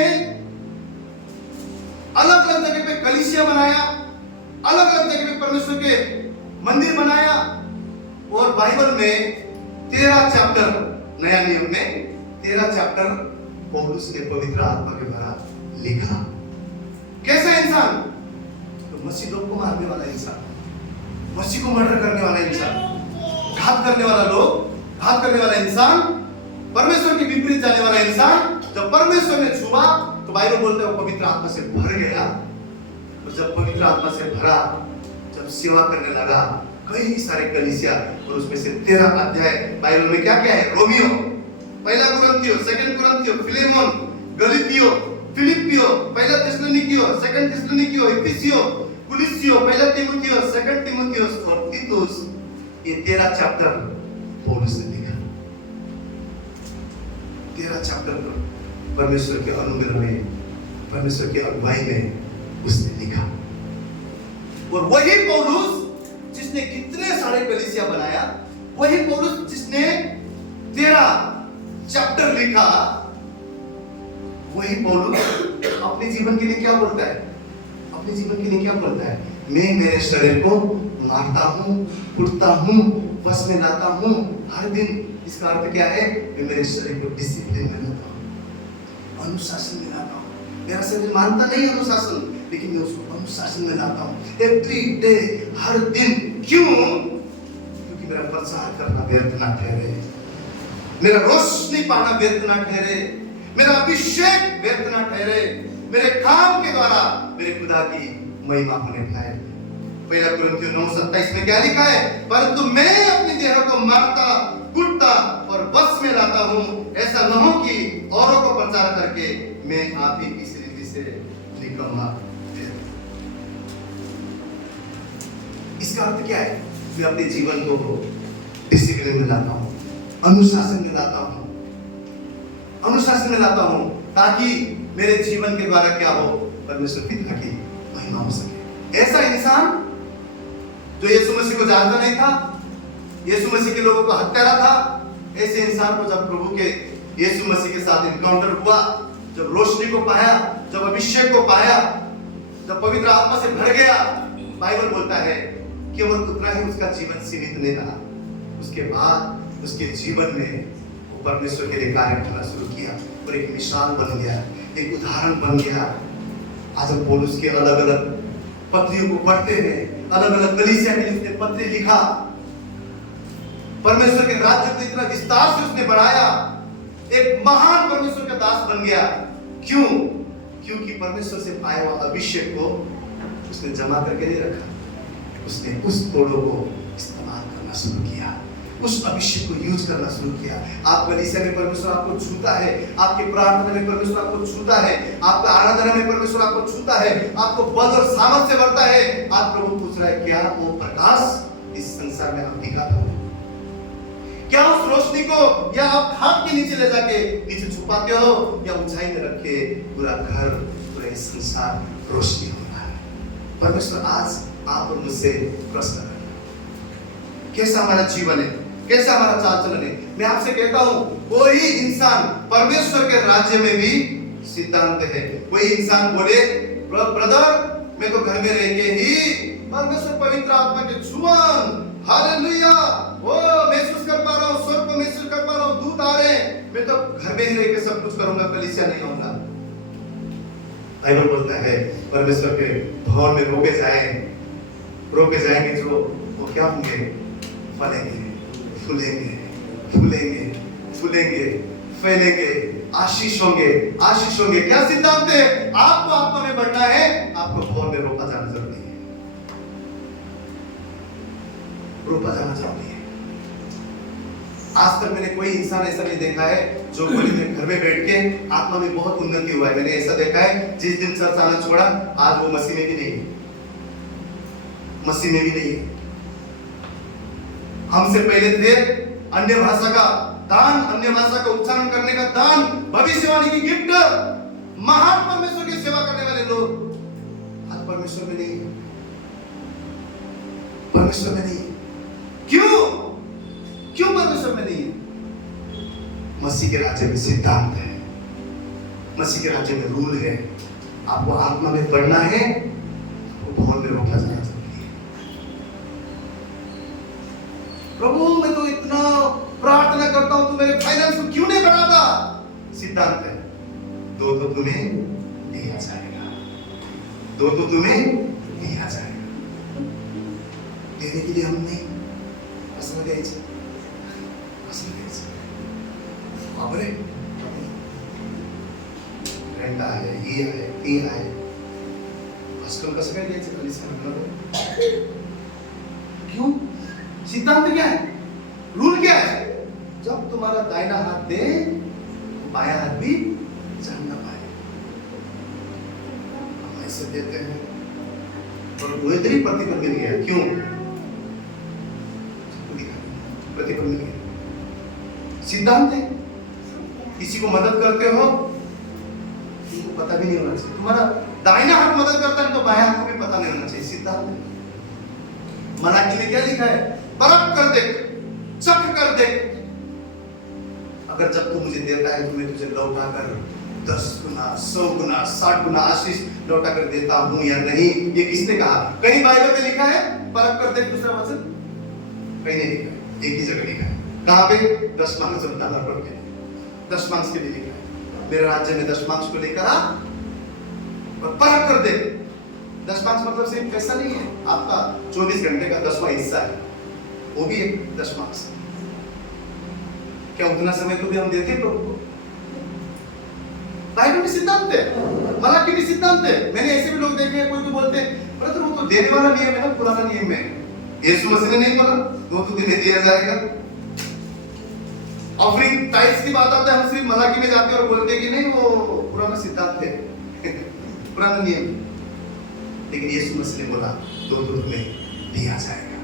अलग अलग जगह पे कलीसिया बनाया, अलग अलग जगह पे परमेश्वर के मंदिर बनाया। और बाइबल में 13 चैप्टर, नया नियम में 13 चैप्टर पौलुस ने पवित्र आत्मा के द्वारा लिखा। कैसा इंसान? तो मसीह लोग को मारने वाला इंसान, मसीह को मर्डर करने वाला इंसान, घात करने वाला लोग, घात करने वाला इंसान, परमेश्वर के विपरीत जाने वाला इंसान। जब परमेश्वर ने छुआ तो बाइबल बोलते हैं वो पवित्र आत्मा से भर गया। और जब पवित्र आत्मा से भरा, जब सेवा करने लगा, कई सारे कलीसिया, और उसमें से 13 अध्याय बाइबल में क्या क्या है? रोमियो, पहला कुरिन्थियो, सेकंड कुरिन्थियो, फिलेमोन, गलातियो, फिलिपियो, पहला थिस्सलुनीकियो, सेकंड थिस्सलुनीकियो, इफिसियो, कुलिसियो, पहला तीमुथियो, सेकंड तीमुथियो और तीतुस। ये 13 चैप्टर पौलुस ने लिखा। 13 चैप्टर परमेश्वर के अनुग्रह में, परमेश्वर की अगुवाई में उसने लिखा। और वही पौलुस जिसने कितने सारे कलीसिया बनाया, वही पौलुस जिसने 13 चैप्टर लिखा, वही पौलुस अपने जीवन के लिए क्या बोलता है? अपने जीवन के लिए क्या बोलता है? मैं मेरे शरीर को मारता हूँ, कुटता हूँ, बस में लाता हूँ हर दिन। इसका अर्थ क्या है? मैं मेरे शरीर को डिसिप्लिन में लाता हूँ, अनुशासन में लाता हूँ। मेरा शरीर मानता नहीं अनुशासन, लेकिन मैं उसको अनुशासन में लाता हूँ एवरी डे, हर दिन। क्यों? क्योंकि मेरा प्रचार करना व्यर्थ ना ठहरे, मेरा रोशनी पाना व्यर्थ ना ठहरे, मेरा अभिषेक व्यर्थ ना ठहरे, मेरे काम के द्वारा मेरे खुदा की महिमा होने पाए। पहला कुरिन्थियों 9:27 में क्या लिखा है? परंतु मैं अपनी देह को मारता, कुटता और बस में लाता हूँ, ऐसा न हो कि औरों को प्रचार करके मैं आप ही इस रीति से निकम्मा ठहरूं। इसका अर्थ क्या है? मैं अपने जीवन को डिसिप्लिन में लाता हूँ, अनुशासन में लाता हूँ, अनुशासन में लाता हूँ, ताकि मेरे जीवन के द्वारा क्या हो? परमेश्वर पिता की महिमा हो सके। ऐसा इंसान जो यीशु मसीह को जानता नहीं था, यीशु मसीह के लोगों का हत्यारा था, ऐसे इंसान को जब प्रभु के यीशु मसीह के साथ इनकाउंटर हुआ, जब रोशनी को पाया, जब अभिषेक को पाया, जब पवित्र आत्मा से भर गया, बाइबल बोलता है केवल उतना ही उसका जीवन सीमित नहीं रहा। उसके बाद उसके जीवन में वो परमेश्वर के लिए कार्य करना शुरू किया और एक मिसाल बन गया, एक उदाहरण बन गया। आज हम पौलुस के अलग अलग पत्रियों को पढ़ते हैं, अलग अलग कलीसिया के लिए उसने पत्र लिखा, परमेश्वर के राज्य को इतना विस्तार से उसने बढ़ाया, एक महान परमेश्वर का दास बन गया। क्यों? क्योंकि परमेश्वर से पाया हुआ अभिषेक को उसने जमा करके नहीं रखा, उसने उस तोड़ों को इस्तेमाल करना शुरू किया, उस अभिषेक को यूज करना शुरू किया। आप कलीसिया में परमेश्वर आपको छूता है, आपकी प्रार्थना में परमेश्वर आपको छूता है, आपका आराधना में परमेश्वर आपको छूता है, आपको बल और सामर्थ से भरता है। आज प्रभु पूछ रहा है, क्या वो प्रकाश इस संसार में आप दिखाते हो? क्या उस रोशनी को या आप खाट के नीचे ले जाके नीचे छुपाते हो, या ऊंचाई में रख के पूरा घर, पूरा ये संसार रोशनी हो रहा है? परमेश्वर आज आप और मुझसे प्रश्न कर रहा है, कैसा हमारा जीवन है, कैसा हमारा चाल चलन है? मैं आपसे कहता हूं, कोई इंसान परमेश्वर के राज्य में भी सिद्धांत है। कोई इंसान बोले, ब्रदर मैं तो घर में रह के ही परमेश्वर पवित्र आत्मा के छुमन, हालेलुया, वो महसूस कर पा रहा हूँ, स्वर्ग को महसूस कर पा रहा हूँ, दूत उठा रहे हैं, मैं तो घर में ही रह के सब कुछ करूंगा, कलीसिया नहीं आऊंगा। बाइबल बोलता है परमेश्वर के भवन में रोपे जाएंगे जो वो क्या होंगे, फलेंगे, फूलेंगे, फैलेंगे, आशीष होंगे। क्या सिद्धांत है? आपको आत्मा में बढ़ना है, आपको भवन में रोपा जाना जरूरी है। आज तक मैंने कोई इंसान ऐसा नहीं देखा है जो बोले में घर में बैठ के आत्मा में बहुत उन्नति हुआ है। मैंने ऐसा देखा है जिस दिन चर्च आना छोड़ा, आज वो मसीह में भी नहीं है। हमसे पहले थे अन्य भाषा का दान, अन्य भाषा का उच्चारण करने का दान, भविष्यवाणी की गिफ्ट, महान परमेश्वर की सेवा करने वाले लोग आज परमेश्वर में नहीं है। क्यों परमेश्वर में नहीं है? मसीह के राज्य में सिद्धांत है, मसीह के राज्य में रूल है। आपको आत्मा में बढ़ना है, आपको भवन में रोका जाना जरूरी है। प्रभु मैं तो इतना प्रार्थना करता हूं, तू मेरे फाइनेंस को क्यों नहीं बढ़ाता? सिद्धांत है, दो तो तुम्हें दिया जाएगा। देने के लिए हम नहीं असं द्यायचं बापरे, रेंट आहे, ही आहे, ती आहे, आजकाल कसं काय द्यायचं कलीसियाला? क्यों? सिद्धांत क्या है? रूल क्या है? जब तुम्हारा दाहिना हाथ दे, बायां हाथ भी जान ना पाए। हम ऐसे देते हैं और वो इतनी प्रतिफल मिल गया। क्यों? प्रतिफल मिल गया। सिद्धांत है, किसी को मदद करते हो, किसी को पता भी नहीं होना चाहिए। तुम्हारा दाहिना हाथ मदद करता है तो बायां हाथ को भी पता नहीं होना चाहिए। सिद्धांत है। मलाकी में क्या लिखा है? परख कर देख, चख कर देख। अगर जब तू मुझे देता है तो मैं तुझे लौटा कर 10 गुना, 100 गुना, 60 गुना आशीष लौटा कर देता हूं या नहीं। ये किसने कहा? कहीं बाइबल में लिखा है परख कर देख? दूसरा वचन कहीं नहीं लिखा है, एक ही जगह लिखा है। कहां पे? दशमांश जनता पर के दशमांश के लिए लिखा है। मेरे राज्य में दशमांश को लेकर आ और परख कर दे। दशमांश मतलब सिर्फ पैसा नहीं है, आपका 24 घंटे का 10वां हिस्सा है, वो भी एक दशमांश। क्या उतना समय तो भी हम देते प्रभु को? बाइबल में सिद्धांत है, मलाकी में सिद्धांत है। मैंने ऐसे भी लोग देखे हैं, कोई तो बोलते हैं ब्रदर वो तो देने वाला नियम है ना, पुराना नियम है, यीशु मसीह ने नहीं बोला 2 तो दिन दिया जाएगा। ऑफरिंग टाइप्स की बात आता है, हम सिर्फ मलाकी में जाते हैं और बोलते हैं कि नहीं वो पुराना सिद्धांत है, पुराना नियम। लेकिन यीशु मसीह ने बोला 2 तो तुम्हें दिया जाएगा,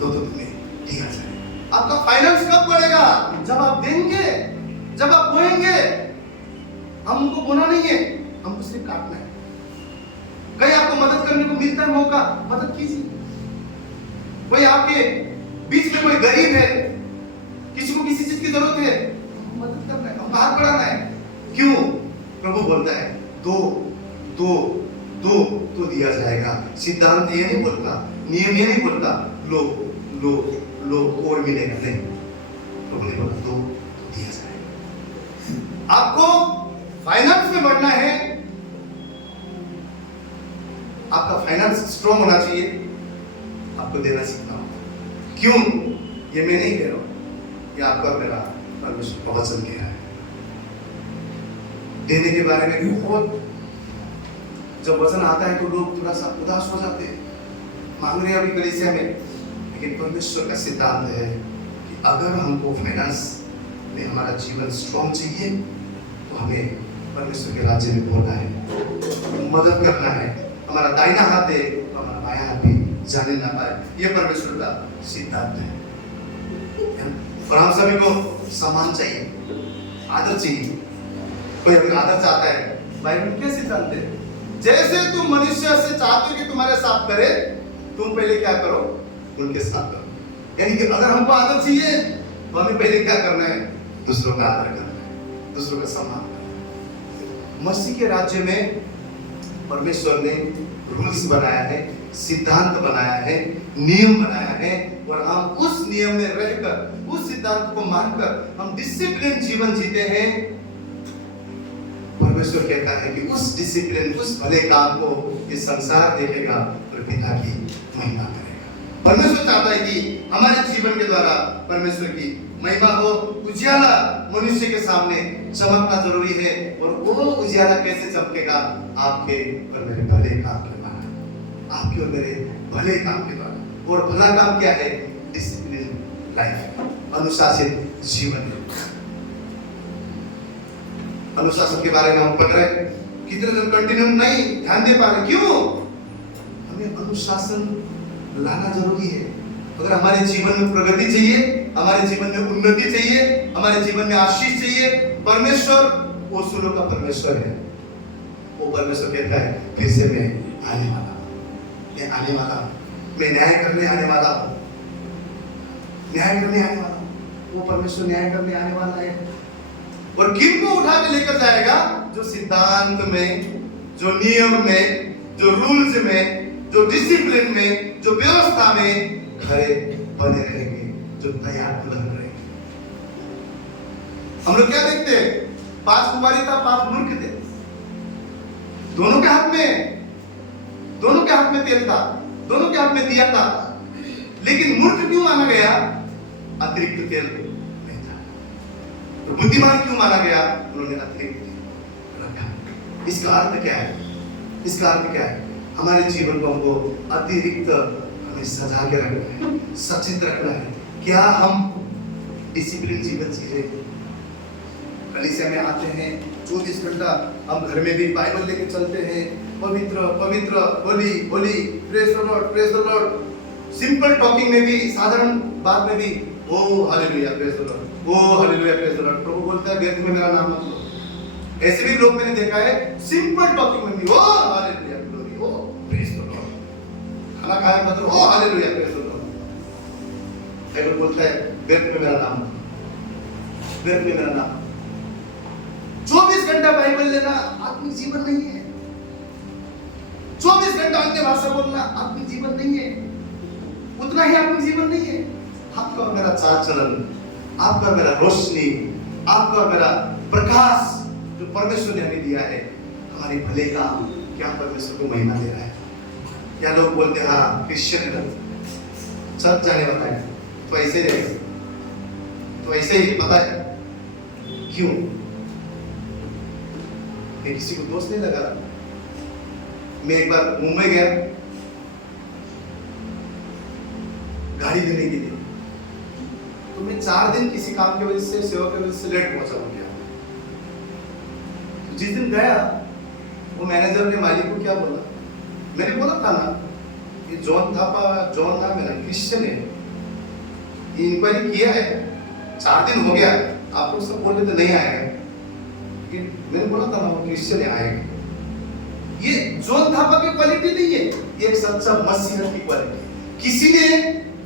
2 तो तुम्हें दिया जाएगा। आपका फाइनेंस कब बढ़ेगा? जब आप देंगे, जब आप बोएंगे। हमको बोना नहीं है, हमको सिर्फ काटना है। कहीं आपको मदद करने को मिलता है मौका, मदद कीजिए। कोई आपके बीच में कोई गरीब है, किसी को किसी चीज की जरूरत है, मदद करना है, हमको हाथ बढ़ाना है। क्यों? प्रभु बोलता है 2 तो दिया जाएगा। सिद्धांत ये नहीं बोलता, नियम ये नहीं बोलता लो और मिलेगा, नहीं। प्रभु ने बोला 2 तो दिया जाएगा। आपको फाइनेंस में बढ़ना है, आपका फाइनेंस स्ट्रॉन्ग होना चाहिए, आपको देना सीखना होगा। क्यों? ये मैं नहीं कह रहा हूं, ये आपका मेरा परमेश्वर का वचन कह रहा है। देने के बारे में बहुत, जब वचन आता है तो लोग थोड़ा सा उदास हो जाते हैं, मांग रहे हैं अभी कलीसिया में। लेकिन परमेश्वर का सिद्धांत है कि अगर हमको फाइनेंस में हमारा जीवन स्ट्रॉन्ग चाहिए तो हमें परमेश्वर के राज्य में बोलना है, मदद करना है। हमारा दाहिना हाथ है तो हमारा बायां हाथ भी जाने ना पाए। ये परमेश्वर का सिद्धांत है। और हम सभी को सम्मान चाहिए, आदर चाहिए। कोई अगर आदर चाहता है, बाइबल में क्या सिद्धांत है? जैसे तुम मनुष्य से चाहते हो कि तुम्हारे साथ करे, तुम पहले क्या करो? उनके साथ करो। यानी कि अगर हमको आदर चाहिए तो हमें पहले क्या करना है? दूसरों का आदर करना है, दूसरों का सम्मान करना है। मसीह के राज्य में परमेश्वर ने रूल्स बनाया है, सिद्धांत बनाया है, नियम बनाया है, और हम उस नियम में रहकर, उस सिद्धांत को मानकर हम डिसिप्लिन जीवन जीते हैं। परमेश्वर कहता है कि उस डिसिप्लिन, उस भले काम को ये संसार देखेगा और पिता की महिमा करेगा। परमेश्वर चाहता है कि हमारे जीवन के द्वारा परमेश्वर की महिमा हो। उजियाला मनुष्य के सामने चमकना जरूरी है, और वो उजियाला कैसे चमकेगा? आपके और मेरे भले काम के द्वारा, आपके और मेरे भले काम के द्वारा। और भला काम क्या है? डिसिप्लिन लाइफ, अनुशासित जीवन। अनुशासन के बारे में हम पढ़ रहे हैं, कितने दिन कंटिन्यू नहीं ध्यान दे पा रहे। क्यों? हमें अनुशासन लाना जरूरी है। अगर हमारे जीवन में प्रगति चाहिए, हमारे जीवन में उन्नति चाहिए, हमारे जीवन में आशीष चाहिए, परमेश्वर वो सुनो का परमेश्वर है। वो परमेश्वर कहता है फिर से मैं आने वाला हूं, मैं आने वाला हूं, मैं न्याय करने आने वाला हूं, न्याय करने आने वाला हूं। वो परमेश्वर न्याय करने आने वाला है। और किन को उठा के लेकर जाएगा? जो सिद्धांत में, जो नियम में, जो रूल्स में, जो डिसिप्लिन में, जो व्यवस्था में खड़े बने रहेंगे, जो तैयार बुलंद रहेंगे। हम लोग क्या देखते हैं? 5 कुमारी था, 5 मूर्ख थे। दोनों के हाथ में तेल था, दोनों के हाथ में दिया था, लेकिन मूर्ख क्यों माना गया? अतिरिक्त तेल नहीं था। तो बुद्धिमान क्यों माना गया? उन्होंने अतिरिक्त तेल रखा। इसका अर्थ क्या है? इसका अर्थ क्या है? हमारे जीवन को हमको अतिरिक्त हमें सजा के रखना है, सचेत रखना है। क्या हम डिसिप्लिन जीवन जी रहे हैं? कलीसिया में आते हैं 24 घंटा, हम घर में भी बाइबल लेके चलते हैं, पवित्र पवित्र holy holy, praise the Lord, praise the Lord. Simple talking में भी, साधारण बात में भी oh hallelujah praise the Lord, oh hallelujah praise the Lord. प्रभु बोलता है व्यर्थ में मेरा नाम मत लो। ऐसे भी लोग मैंने देखा है सिंपल टॉकिंग में भी oh hallelujah glory, oh praise the Lord. खाना खाया मतलब oh hallelujah praise the Lord. Bible बोलता है व्यर्थ में मेरा नाम, व्यर्थ में मेरा नाम। 24 घंटा बाइबल लेना आत्मिक जीवन नहीं है। 24 घंटा अन्य भाषा बोलना आत्मिक जीवन नहीं है। उतना ही आत्मिक जीवन नहीं है। आपका और मेरा चाल चलन, आपका और मेरा रोशनी, आपका और मेरा प्रकाश जो परमेश्वर ने हमें दिया है, हमारी भले का क्या परमेश्वर को महिमा दे रहा है? क्या लोग बोलते हैं हाँ क्रिश्चियन है, सब जाने बताए तो ऐसे ही रहेगा, तो ऐसे ही पता है क्यों? मैं किसी को दोष नहीं लगा रहा। मैं एक बार मुंबई गया गाड़ी देने के लिए, तो मैं 4 दिन किसी काम की वजह से, सेवा की वजह से लेट पहुंचा हो गया। जिस दिन गया वो मैनेजर ने मालिक को क्या बोला? मैंने बोला था ना ये जॉन नाम है ना, क्रिश्चियन है, ये इंक्वायरी किया है, 4 दिन हो गया, आप लोग सब बोल रहे थे नहीं आएगा, मैंने बोला था ना वो क्रिश्चियन आएगा। ये जॉन थापा की क्वालिटी नहीं है, ये एक सच्चा मसीह की क्वालिटी। किसी ने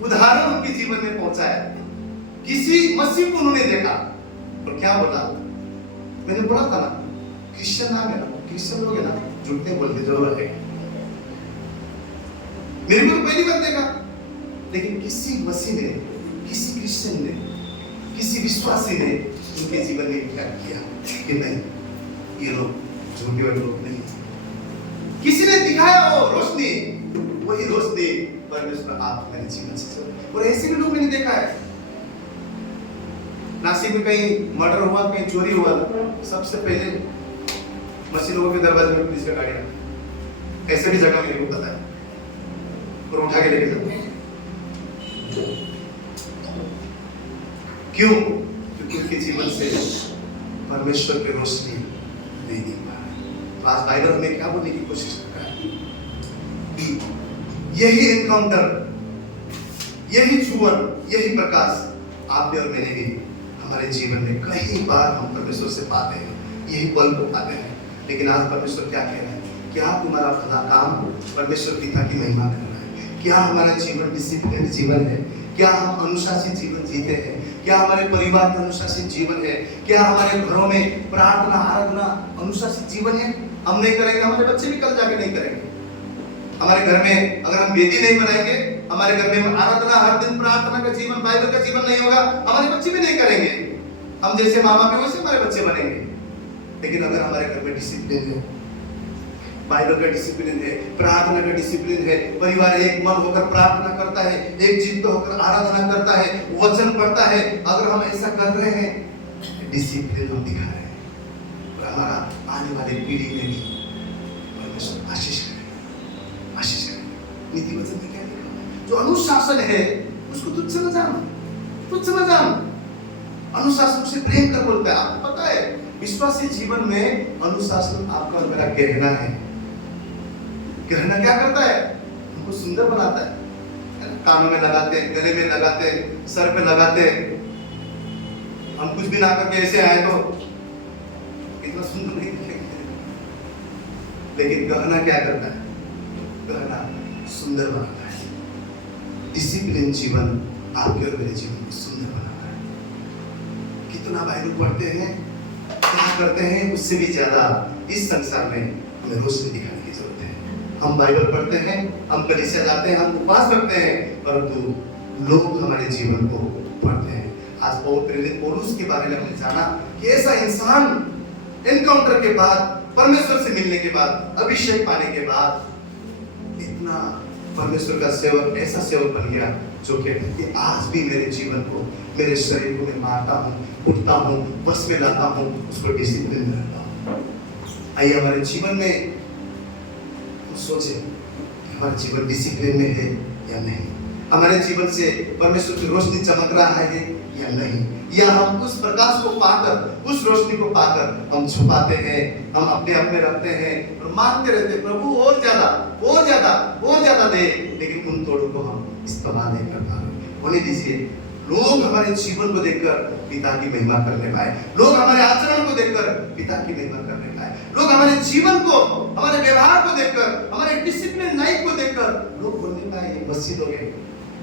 उदाहरण उनके जीवन में पहुंचाया, किसी मसीह को उन्होंने देखा और क्या बोला? मैंने बोला था ना क्रिश्चियन नाम है ना, क्रिश्चियन लोग है ना झूठे बोलते जरूर है। मेरे को पहली बार देखा, लेकिन किसी मसीह ने, किसी क्रिश्चियन ने, किसी विश्वासी ने उनके जीवन में क्या किया कि नहीं ये लोग झूठे वाले लोग नहीं। किसी ने दिखाया वो रोशनी, वही रोशनी परमेश्वर आप मेरे जीवन से। और ऐसे भी लोग मैंने देखा है। नासिक में कहीं मर्डर हुआ, कहीं चोरी हुआ, सबसे पहले मसीह लोगों के दरवाजे में पुलिस का गाड़ी आता। ऐसे भी जगह मेरे को पता है, और उठा के लेके जाते हैं। क्यों? क्योंकि उनके जीवन से परमेश्वर की रोशनी नहीं दिख पा रहा। तो आज बाइबल में क्या बोलने की कोशिश कर रहा है? यही एनकाउंटर, यही छुअन, यही प्रकाश आपने और मैंने भी हमारे जीवन में कई बार हम परमेश्वर से पाते हैं, यही पल को पाते हैं। लेकिन आज परमेश्वर क्या कह रहा है? क्या तुम्हारा भला काम परमेश्वर पिता की महिमा कर रहा है? क्या हमारा जीवन डिसिप्लिन जीवन है? क्या हम अनुशासित जीवन जीते हैं? क्या हमारे परिवार का अनुशासित जीवन है? क्या हमारे घरों में प्रार्थना आराधना अनुशासित जीवन है? हम नहीं करेंगे, हमारे बच्चे भी कल जाके नहीं करेंगे। हमारे घर में अगर हम वेदी नहीं बनाएंगे, हमारे घर में हम आराधना, हर दिन प्रार्थना का जीवन, बाइबल का जीवन नहीं होगा, हमारे बच्चे भी नहीं करेंगे। हम जैसे माँ बाप है वैसे हमारे बच्चे बनेंगे। लेकिन अगर हमारे घर में डिसिप्लिन है, बाइबल का डिसिप्लिन है, प्रार्थना का डिसिप्लिन है, परिवार एक मन होकर प्रार्थना करता है, एक चित्त होकर आराधना करता है, वचन पढ़ता है, अगर हम ऐसा कर रहे हैं, डिसिप्लिन हम दिखा रहे हैं, और हमारा आने वाली पीढ़ी में भी परमेश्वर आशीष करें, आशीष करें। नीति वचन में क्या लिखा है? जो अनुशासन है उसको तुच्छ न जान, तुच्छ न जान। अनुशासन से प्रेम कर बोलता है। आपको पता है विश्वासी जीवन में अनुशासन आपका और मेरा गहना है। गहना क्या करता है? हमको सुंदर बनाता है। कानों में लगाते हैं, गले में लगाते हैं, सर पे लगाते हैं। हम कुछ भी ना करके ऐसे आए तो इतना सुंदर नहीं दिखेंगे। लेकिन गहना क्या करता है? गहना सुंदर बनाता है। डिसिप्लिन जीवन आपके और मेरे जीवन को सुंदर बनाता है। कितना बाइबल पढ़ते हैं, क्या करते हैं, उससे भी ज्यादा इस संसार में हमें रोशनी दिखाने की जरूरत है। हम बाइबल पढ़ते हैं, हम कलीसिया जाते हैं, हम उपवास रखते हैं, परंतु लोग हमारे जीवन को पढ़ते हैं। आज प्रेरित पौलुस के बारे में हमने जाना कि ऐसा इंसान एनकाउंटर के बाद, परमेश्वर से मिलने के बाद, अभिषेक पाने के बाद इतना परमेश्वर का सेवक, ऐसा सेवक बन गया जो कहते कि आज भी मेरे जीवन को, मेरे शरीर को मैं मारता हूँ, उठता हूँ, बस में लाता हूँ, उसको डिसिप्लिन में रखता हूँ। आइए हमारे जीवन में सोचे हमारा जीवन डिसिप्लिन में है या नहीं, हमारे जीवन से परमेश्वर की रोशनी चमक रहा है या नहीं, या हम उस प्रकाश को पाकर, उस रोशनी को पाकर हम छुपाते हैं, हम अपने आप में रखते हैं और मांगते रहते हैं प्रभु और ज्यादा, और ज्यादा, और ज्यादा दे, लेकिन उन तोड़ों को हम इस्तेमाल नहीं कर पा रहे। होने दीजिए लोग हमारे जीवन को देखकर पिता की महिमा करने पाए, लोग हमारे आचरण को देखकर पिता की महिमा करने पाए, लोग हमारे जीवन को, हमारे व्यवहार को देखकर, हमारे डिसिप्लिन लाइफ को देखकर लोग बोलने पाए ये मस्जिद लोग हैं,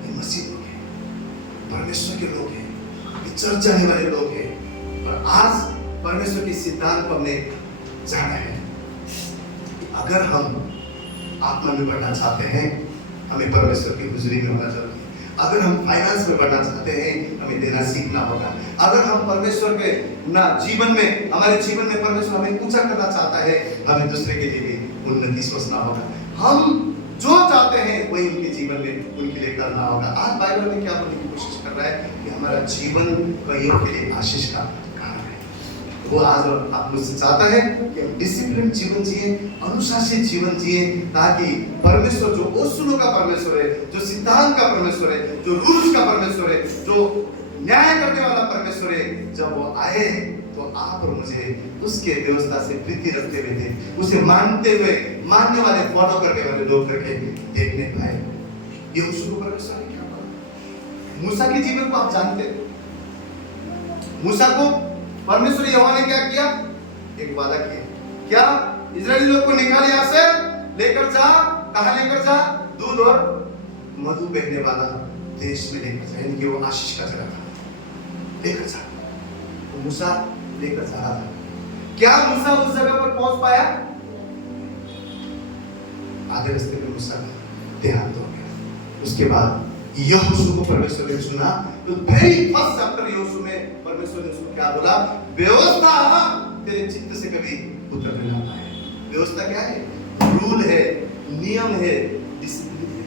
ये मस्जिद लोग हैं, परमेश्वर के लोग हैं, ये चर्च जाने वाले लोग हैं। और आज परमेश्वर के सिद्धांत को हमने जाना है। अगर हम आत्मा में बढ़ना चाहते हैं, हमें परमेश्वर की हुजूरी में होना जरूरी है। अगर हम फाइनेंस में बढ़ना चाहते हैं, हमें देना सीखना होगा। अगर हम परमेश्वर के ना जीवन में, हमारे जीवन में परमेश्वर हमें ऊंचा करना चाहता है, हमें दूसरे के लिए भी उन्नति सोचना होगा। हम जो चाहते हैं वही उनके जीवन में उनके लिए करना होगा। आज बाइबल में क्या बोलने की कोशिश कर रहा है कि हमारा जीवन कईयों के लिए आशीष का कारण है। वो आज आप मुझसे चाहता है कि हम डिसिप्लिन जीवन जिए, अनुशासित जीवन जिए, ताकि परमेश्वर जो ओसुलो का परमेश्वर है, जो सिद्धांत का परमेश्वर है, जो रूल्स का परमेश्वर है, जो न्याय करने वाला परमेश्वर है, जब वो आए तो आप और मुझे उसके व्यवस्था से प्रीति रखते हुए थे, उसे मानते हुए, मानने वाले, फॉलो करने वाले लोग करके देखने पाए। ये ओसुलो परमेश्वर ने क्या कहा? मूसा के जीवन को आप जानते हैं। मूसा को परमेश्वर यहोवा ने क्या किया? एक वादा किया। क्या? इजरायली लोग को निकाल यहाँ से, लेकर जा। कहाँ लेकर जा? दूध और मधु बहने वाला देश में लेकर जा, यानी कि वो आशीष का जगह था, लेकर जा। तो मूसा लेकर जा रहा था। क्या मूसा उस जगह पर पहुंच पाया? आधे रास्ते में मूसा का देहांत हो गया। उसके बाद यहोशू को परमेश्वर ने चुना। तो वेरी फर्स्ट चैप्टर यहोशू में परमेश्वर ने उसको क्या बोला? व्यवस्था तेरे चित्त से कभी उतर ना पाए। व्यवस्था क्या है? रूल है, नियम है, डिसिप्लिन है।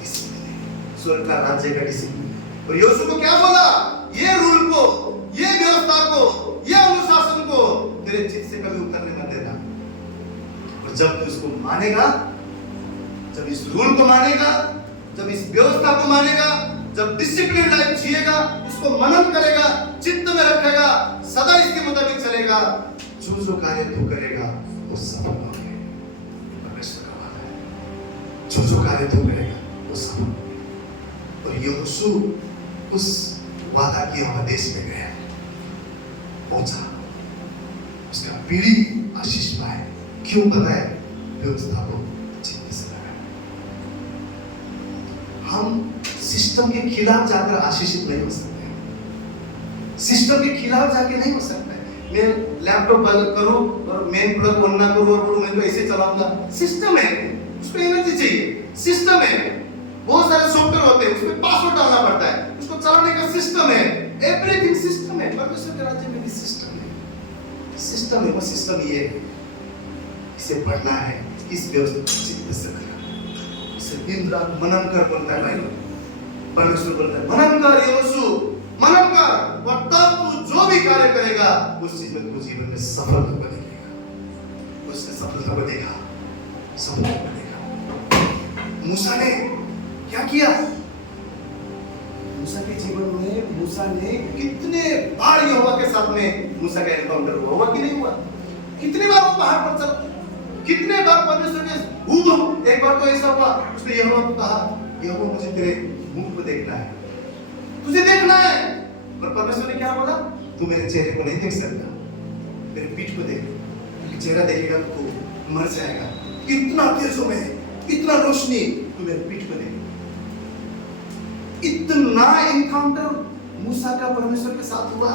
डिसिप्लिन है, स्वर्ग का राज्य का डिसिप्लिन। और यहोशू को क्या बोला? ये रूल को, ये व्यवस्था को, ये अनुशासन को तेरे चित्त से कभी उतरने मत देना। और जब तू इसको मानेगा, जब इस रूल को मानेगा, जब इस व्यवस्था को मानेगा, जब डिसिप्लिन लाइफ जिएगा, इसको मनन करेगा, चित्त में रखेगा, सदा इसके मुताबिक चलेगा, जो जो कार्य तू करेगा वो सफल होगा। परमेश्वर का वादा है, जो जो कार्य तू करेगा वो सफल होगा। और यहोशू उस वादा किए हुए देश में गया, पहुंचा, उसका पीढ़ी आशीष पाए। क्यों पता है? व्यवस्था को चित्त से लगाया। हम सिस्टम के खिलाफ जाकर आशीषित नहीं हो सकते। सिस्टम के खिलाफ जाके नहीं हो सकता है। मैं लैपटॉप बंद करूं और मेन प्लग ऑन ना करूं और मैं तो ऐसे चलाऊंगा। सिस्टम है, उसको एनर्जी चाहिए, सिस्टम है, बहुत सारे सॉफ्टवेयर होते हैं, उसमें पासवर्ड डालना पड़ता है, उसको चलाने का सिस्टम है, एवरीथिंग सिस्टम है। परमेश्वर के राज्य में भी सिस्टम है, सिस्टम है। वो सिस्टम ये है, इसे पढ़ना है, इस व्यवस्था चित्त से करना, इसे दिन रात मनन कर बोलता है भाई। परमेश्वर बोलता है मनन कर यहोशू, मनन कर, और तब तू जो भी कार्य करेगा उस चीज में तू जीवन में सफलता बनेगा, उसने सफलता बनेगा, सफलता बनेगा। मूसा ने क्या किया? मूसा के जीवन में मूसा ने कितने बार यहोवा के साथ में मूसा का एनकाउंटर हुआ कि नहीं हुआ? कितने बार वो पहाड़ पर चला, कितने बार परमेश्वर ने एक बार तो ऐसा हुआ, उसने यहोवा को कहा, यहोवा मुझे तेरे मुख को देखना है, तुझे देखना है। पर परमेश्वर ने क्या बोला? तू मेरे चेहरे को नहीं देख सकता, मेरे पीठ को देख, क्योंकि चेहरा देखेगा तो तू मर जाएगा। इतना तेजों में, इतना रोशनी, तू मेरे पीठ को देख। इतना एनकाउंटर मूसा का परमेश्वर के साथ हुआ,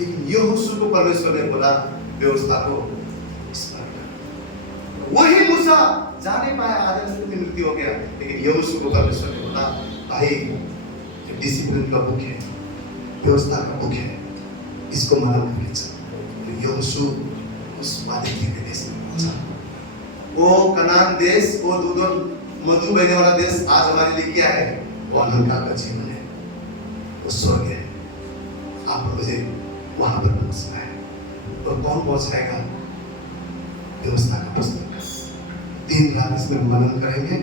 लेकिन यहोशू को परमेश्वर ने बोला व्यवस्था को स्मरण कर। वही मूसा जा नहीं पाया, आदम से मृत्यु हो गया, लेकिन यहोशू को परमेश्वर ने बोला भाई डिसिप्लिन का बुक है, व्यवस्था का बुक है, इसको मनन करके चल। तो यहोशू उस वादे के देश में पहुंचा, वो कनान देश, वो दूध और मधु बहने वाला देश आज हमारे लिए क्या है? वो अलंकार का जीवन है, वो स्वर्ग है। आप मुझे वहां पर पहुंचना है, और कौन पहुंचाएगा? व्यवस्था का पुस्तक। दिन रात इसमें मनन करेंगे।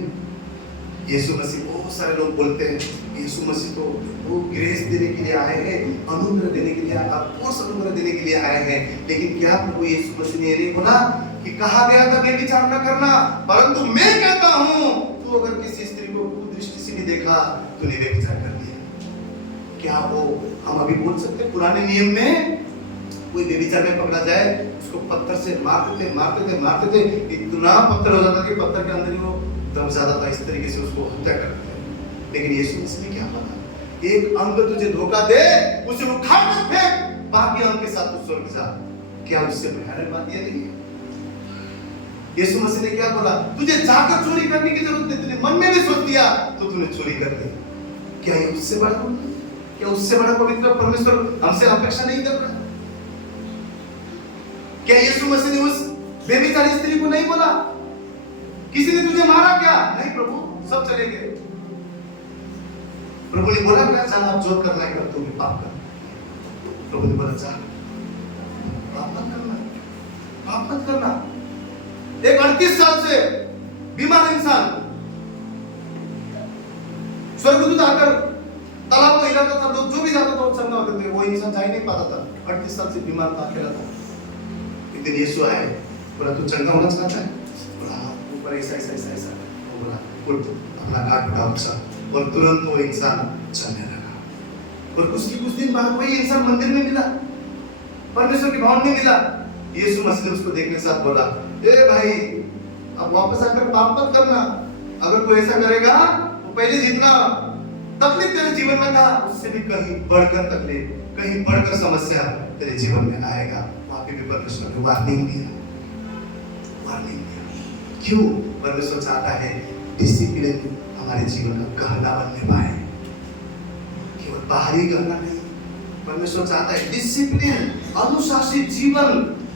यीशु मसीह, बहुत सारे लोग बोलते हैं यीशु मसीह तो वो ग्रेस देने के लिए आए हैं, अनुग्रह देने के लिए, आपको अनुग्रह देने के लिए आए हैं। लेकिन क्या प्रभु यीशु मसीह ने ये नहीं बोला कि कहा गया था व्यभिचार न करना, परंतु मैं कहता हूं तू अगर किसी स्त्री को कुदृष्टि से भी देखा तूने व्यभिचार कर दिया। क्या वो हम अभी बोल सकते हैं? पुराने नियम में कोई व्यभिचार में पकड़ा जाए, उसको पत्थर से मारते थे, इतना पत्थर हो जाता कि पत्थर के अंदर ही वो दब जाता था, इस तरीके से उसको हत्या करते थे। लेकिन यीशु मसीह ने क्या बोला? एक अंग तुझे धोखा दे, उसे उखाड़ कर फेंक, बाकी अंग के साथ तू स्वर्ग जा। क्या उससे भयानक बात ये नहीं है? यीशु मसीह ने क्या बोला? तुझे जाकर चोरी करने की जरूरत नहीं, तूने मन में भी सोच लिया तो तूने चोरी कर दी। क्या ये उससे बड़ा? क्या उससे बड़ा पवित्र परमेश्वर हमसे अपेक्षा नहीं कर रहा? क्या यीशु मसीह ने उस व्यभिचारी स्त्री को नहीं बोला किसी ने तुझे मारा क्या? नहीं प्रभु, सब चले गए। प्रभु ने बोला क्या? चल आप जो करना है कर, तुम पाप कर। प्रभु ने बोला जा, पाप मत करना, पाप मत करना। एक 38 साल से बीमार इंसान स्वर्गदूत आकर तालाब को हिलाता था, लोग जो भी जाता था वो चंगा होते थे, वो इंसान जा ही नहीं पाता था, 38 साल से बीमार था, अकेला था। एक दिन यीशु आए, बोला तू चंगा होना चाहता है? बोला ऊपर ऐसा ऐसा ऐसा ऐसा, वो बोला उठ, अपना घाट उठा, और तुरंत वो इंसान चलने लगा। और उसकी कुछ दिन बाद वही इंसान मंदिर में मिला, परमेश्वर के भवन में मिला। यीशु मसीह ने उसको देखने साथ बोला, ए भाई अब वापस आकर पाप मत करना, अगर तू ऐसा करेगा तो पहले जितना तकलीफ तेरे जीवन में था उससे भी कहीं बढ़कर तकलीफ, कहीं बढ़कर समस्या तेरे जीवन में आएगा। वहां पे भी परमेश्वर ने वार्निंग दिया, वार्निंग दिया। क्यों? परमेश्वर चाहता है डिसिप्लिन हमारे जीवन का गहना बनने पाए, केवल बाहरी गहना नहीं। परमेश्वर चाहता है डिसिप्लिन, अनुशासित जीवन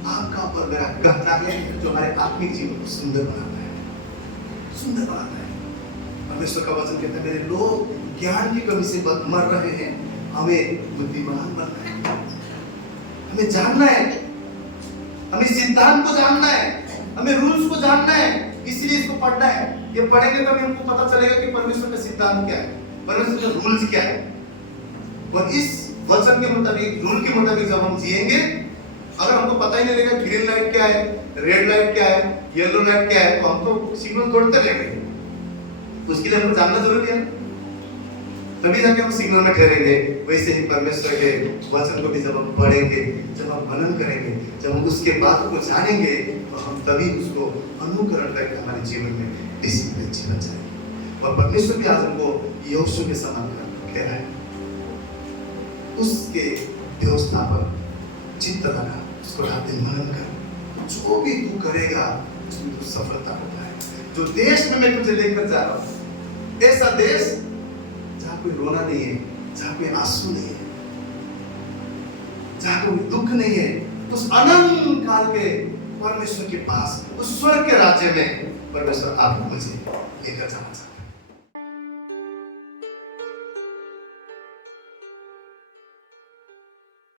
आपका और मेरा गहना है, जो हमारे आत्मिक जीवन को सुंदर बनाता है, सुंदर बनाता है। परमेश्वर का वचन कहता है मेरे लोग ज्ञान की कमी से मर रहे हैं, हमें बुद्धिमान बनना है, हमें जानना है, हमें सिद्धांत को जानना है, हमें रूल्स को जानना है, इसलिए इसको पढ़ना है। ये पढ़ेंगे तभी हमको पता चलेगा कि परमेश्वर का सिद्धांत क्या है, परमेश्वर का रूल्स क्या है। और इस वचन के मुताबिक, रूल के मुताबिक जब हम जिएंगे, अगर हमको पता ही नहीं लगेगा ग्रीन लाइट क्या है, रेड लाइट क्या है, येलो लाइट क्या है, तो हम तो सिग्नल तोड़ते रहेंगे। उसके लिए हमको जानना जरूरी है, तभी जाके हम सिग्नल में ठहरेंगे। वैसे ही परमेश्वर के वचन को भी जब हम पढ़ेंगे, जब हम मनन करेंगे, जब हम उसके बात को जानेंगे, तो हम तभी उसको अनुकरण करके हमारे जीवन में डिसिप्लिन जीवन जाएंगे। और परमेश्वर भी आज हमको यहोशू के समान कह रहा है, उसके व्यवस्था पर चित्त लगा, उसको रात दिन मनन कर, जो भी तू करेगा उसमें तू सफलता हो पाए। जो देश में मैं तुझे लेकर जा रहा हूँ, ऐसा देश जहां कोई रोना नहीं है, जहां कोई आंसू नहीं है, जहां कोई दुख नहीं है, उस अनंत काल के परमेश्वर के पास, उस स्वर्ग के राज्य में परमेश्वर आपको मुझे लेकर जाना चाहता है।